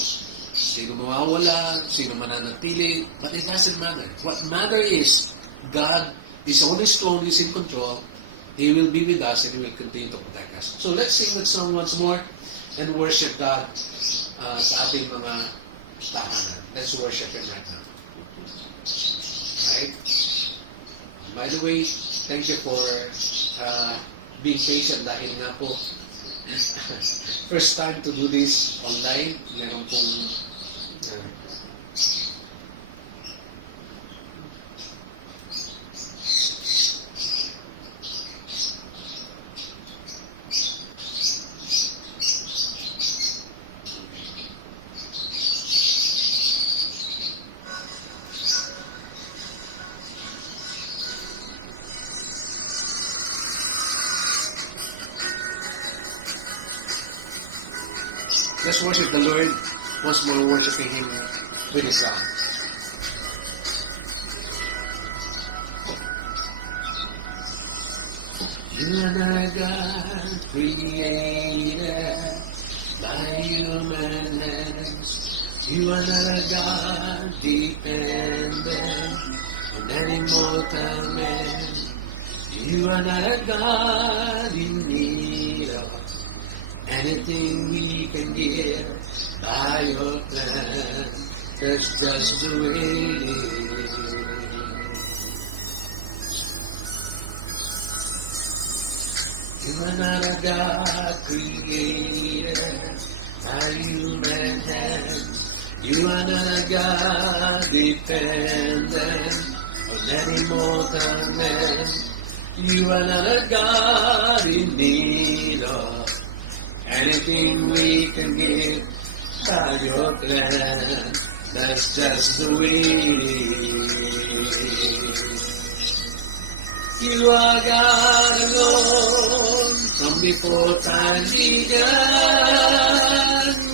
sino mawawala, sino mananatili, but it doesn't matter. What matter is, God is on His throne, He's in control, He will be with us, and He will continue to protect us. So let's sing that song once more and worship God sa ating mga tahanan. Let's worship Him right now. Right? By the way, thank you for being patient dahil nga po first time to do this online. Meron pong let's worship the Lord once more, worshiping Him with His song. You are not God created by human hands. You are not a God dependent on any mortal man. You are not a God in need of anything we can give by your plan. That's just the way it is. You are not a God created by human hands. You are not a God dependent on any mortal man. You are not a God in need of anything we can give by your plan. That's just the way it is. You are God alone from before time began.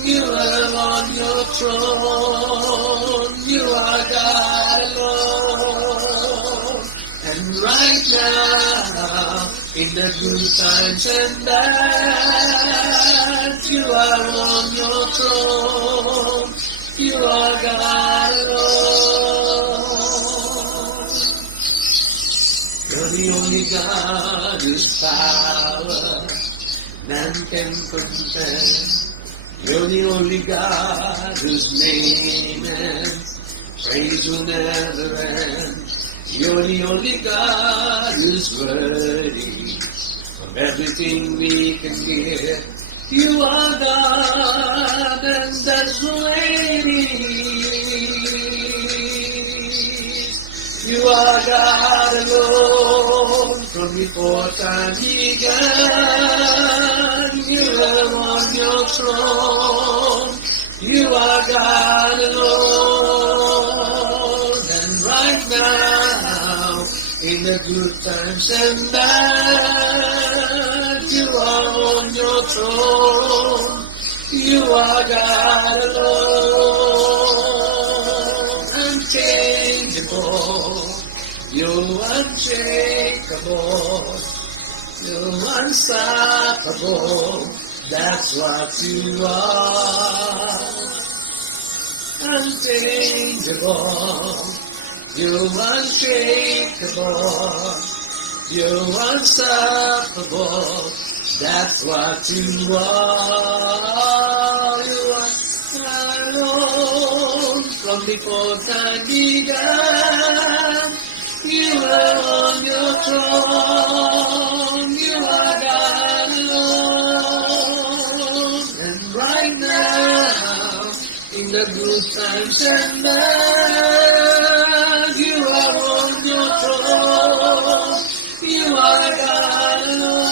You are on your throne. You are God alone. And right now, in the good times and bad, you are on your throne. You are God alone. You're the only God whose power none can compare. You're the only God whose name and praise will never end. You're the only God who's worthy of everything we can give. You are God, and that's the way it is. You are God alone from before time began. You are on your throne. You are God alone, and right now, in the good times and bad, you are on your throne. You are God alone, unchangeable. You're unshakable. You're unstoppable. That's what you are. Unchangeable. You're unshakable. You're unstoppable. That's what you are. You are alone from before time began. You are on your throne. You are God alone. And right now, in the good times and bad, you are on your throne. You are God alone,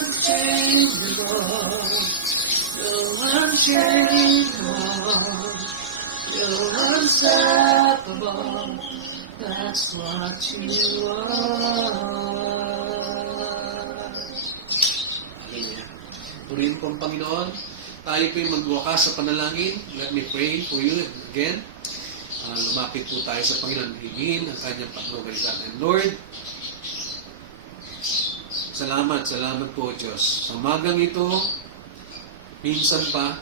unchangeable. You're unchangeable. You're unstoppable. unstoppable. That's what you are. Hallelujah. Purihin po ang Panginoon. Tayo po yung magwakas sa panalangin. Let me pray for you again. Lumapit po tayo sa Panginoon. Hingin ang kanyang patnubay sa atin. Lord, salamat po Diyos. Sa magang ito, minsan pa,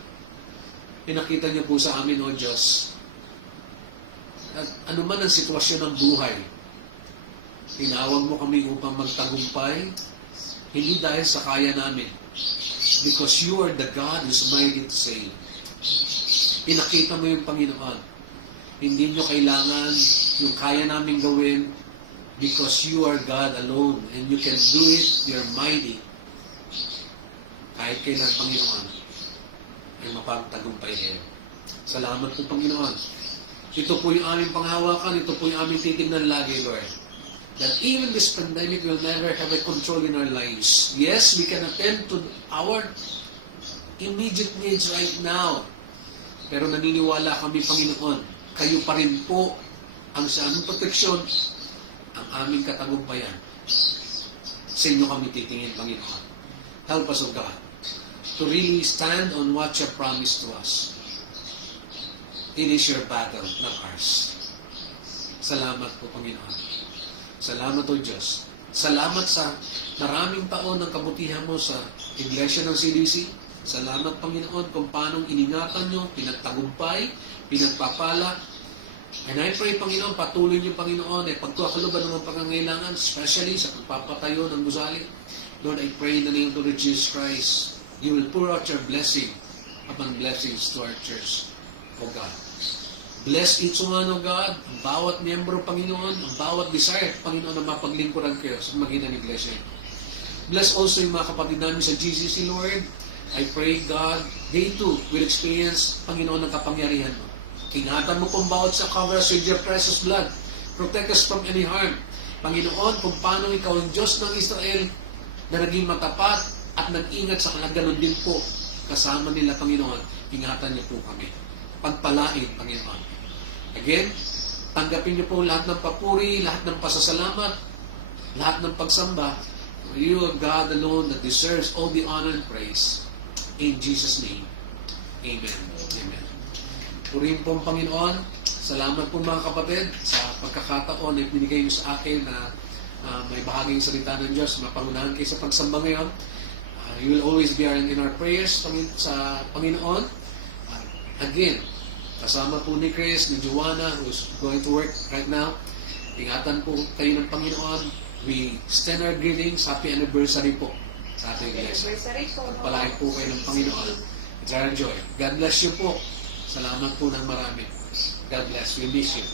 pinakita niyo po sa amin, O Diyos, at anuman ang sitwasyon ng buhay, tinawag mo kami upang magtagumpay, hindi dahil sa kaya namin, because you are the God who's mighty to save. Pinakita mo yung Panginoon. Hindi nyo kailangan yung kaya namin gawin, because you are God alone and you can do it, you're mighty. Kahit kailan, Panginoon, ay mapagtagumpay kayo. Salamat po, Panginoon. Ito po yung aming panghawakan, ito po yung aming titignan lagi, Lord. That even this pandemic will never have a control in our lives. Yes, we can attend to our immediate needs right now. Pero naniniwala kami, Panginoon, kayo pa rin po ang sa aming proteksyon, ang aming katagumpayan. Sa inyo kami titingin, Panginoon. Help us, O God, to really stand on what you promised to us. It is your battle, not ours. Salamat po, Panginoon. Salamat, O Diyos. Salamat sa maraming taon ng kabutihan mo sa Iglesia ng CDC. Salamat, Panginoon, kung paano iningatan nyo, pinagtagumpay, pinagpapala. And I pray, Panginoon, patuloy niyo, Panginoon, ay pagkakaloban ng mga pangangailangan, especially sa pagpapatayo ng gusali. Lord, I pray in the name of the Lord Jesus Christ, you will pour out your blessing upon blessings to our church, O God. Bless each one, O God, ang bawat miyembro, Panginoon, ang bawat desire, Panginoon, na mapaglingkuran kayo sa magitan ng Iglesia. Bless also yung mga kapatid namin sa GCC, Lord. I pray, God, they too will experience, Panginoon, ng kapangyarihan mo. Ingatan mo pong bawat sa cover us with your precious blood. Protect us from any harm. Panginoon, kung paano ikaw ang Diyos ng Israel na naging matapat at nag-ingat sa kanila, ganun din po kasama nila, Panginoon. Ingatan niyo po kami. Pagpalain, Panginoon. Again, tanggapin niyo po lahat ng papuri, lahat ng pasasalamat, lahat ng pagsamba. For you are God alone that deserves all the honor and praise. In Jesus' name, Amen. Amen. Purihin po ang Panginoon. Salamat po mga kapatid sa pagkakataon na binigay niyo sa akin na may bahaging salita ng Diyos. Mapangunahan kayo sa pagsamba ngayon. You will always be in our prayers sa Panginoon. Again, kasama po ni Chris, ni Joanna, who's going to work right now. Ingatan po kayo ng Panginoon. We extend our greetings. Happy anniversary po sa ating iglesia. Pagpalain po kayo ng Panginoon. It's our joy. God bless you po. Salamat po ng marami. God bless. We miss you.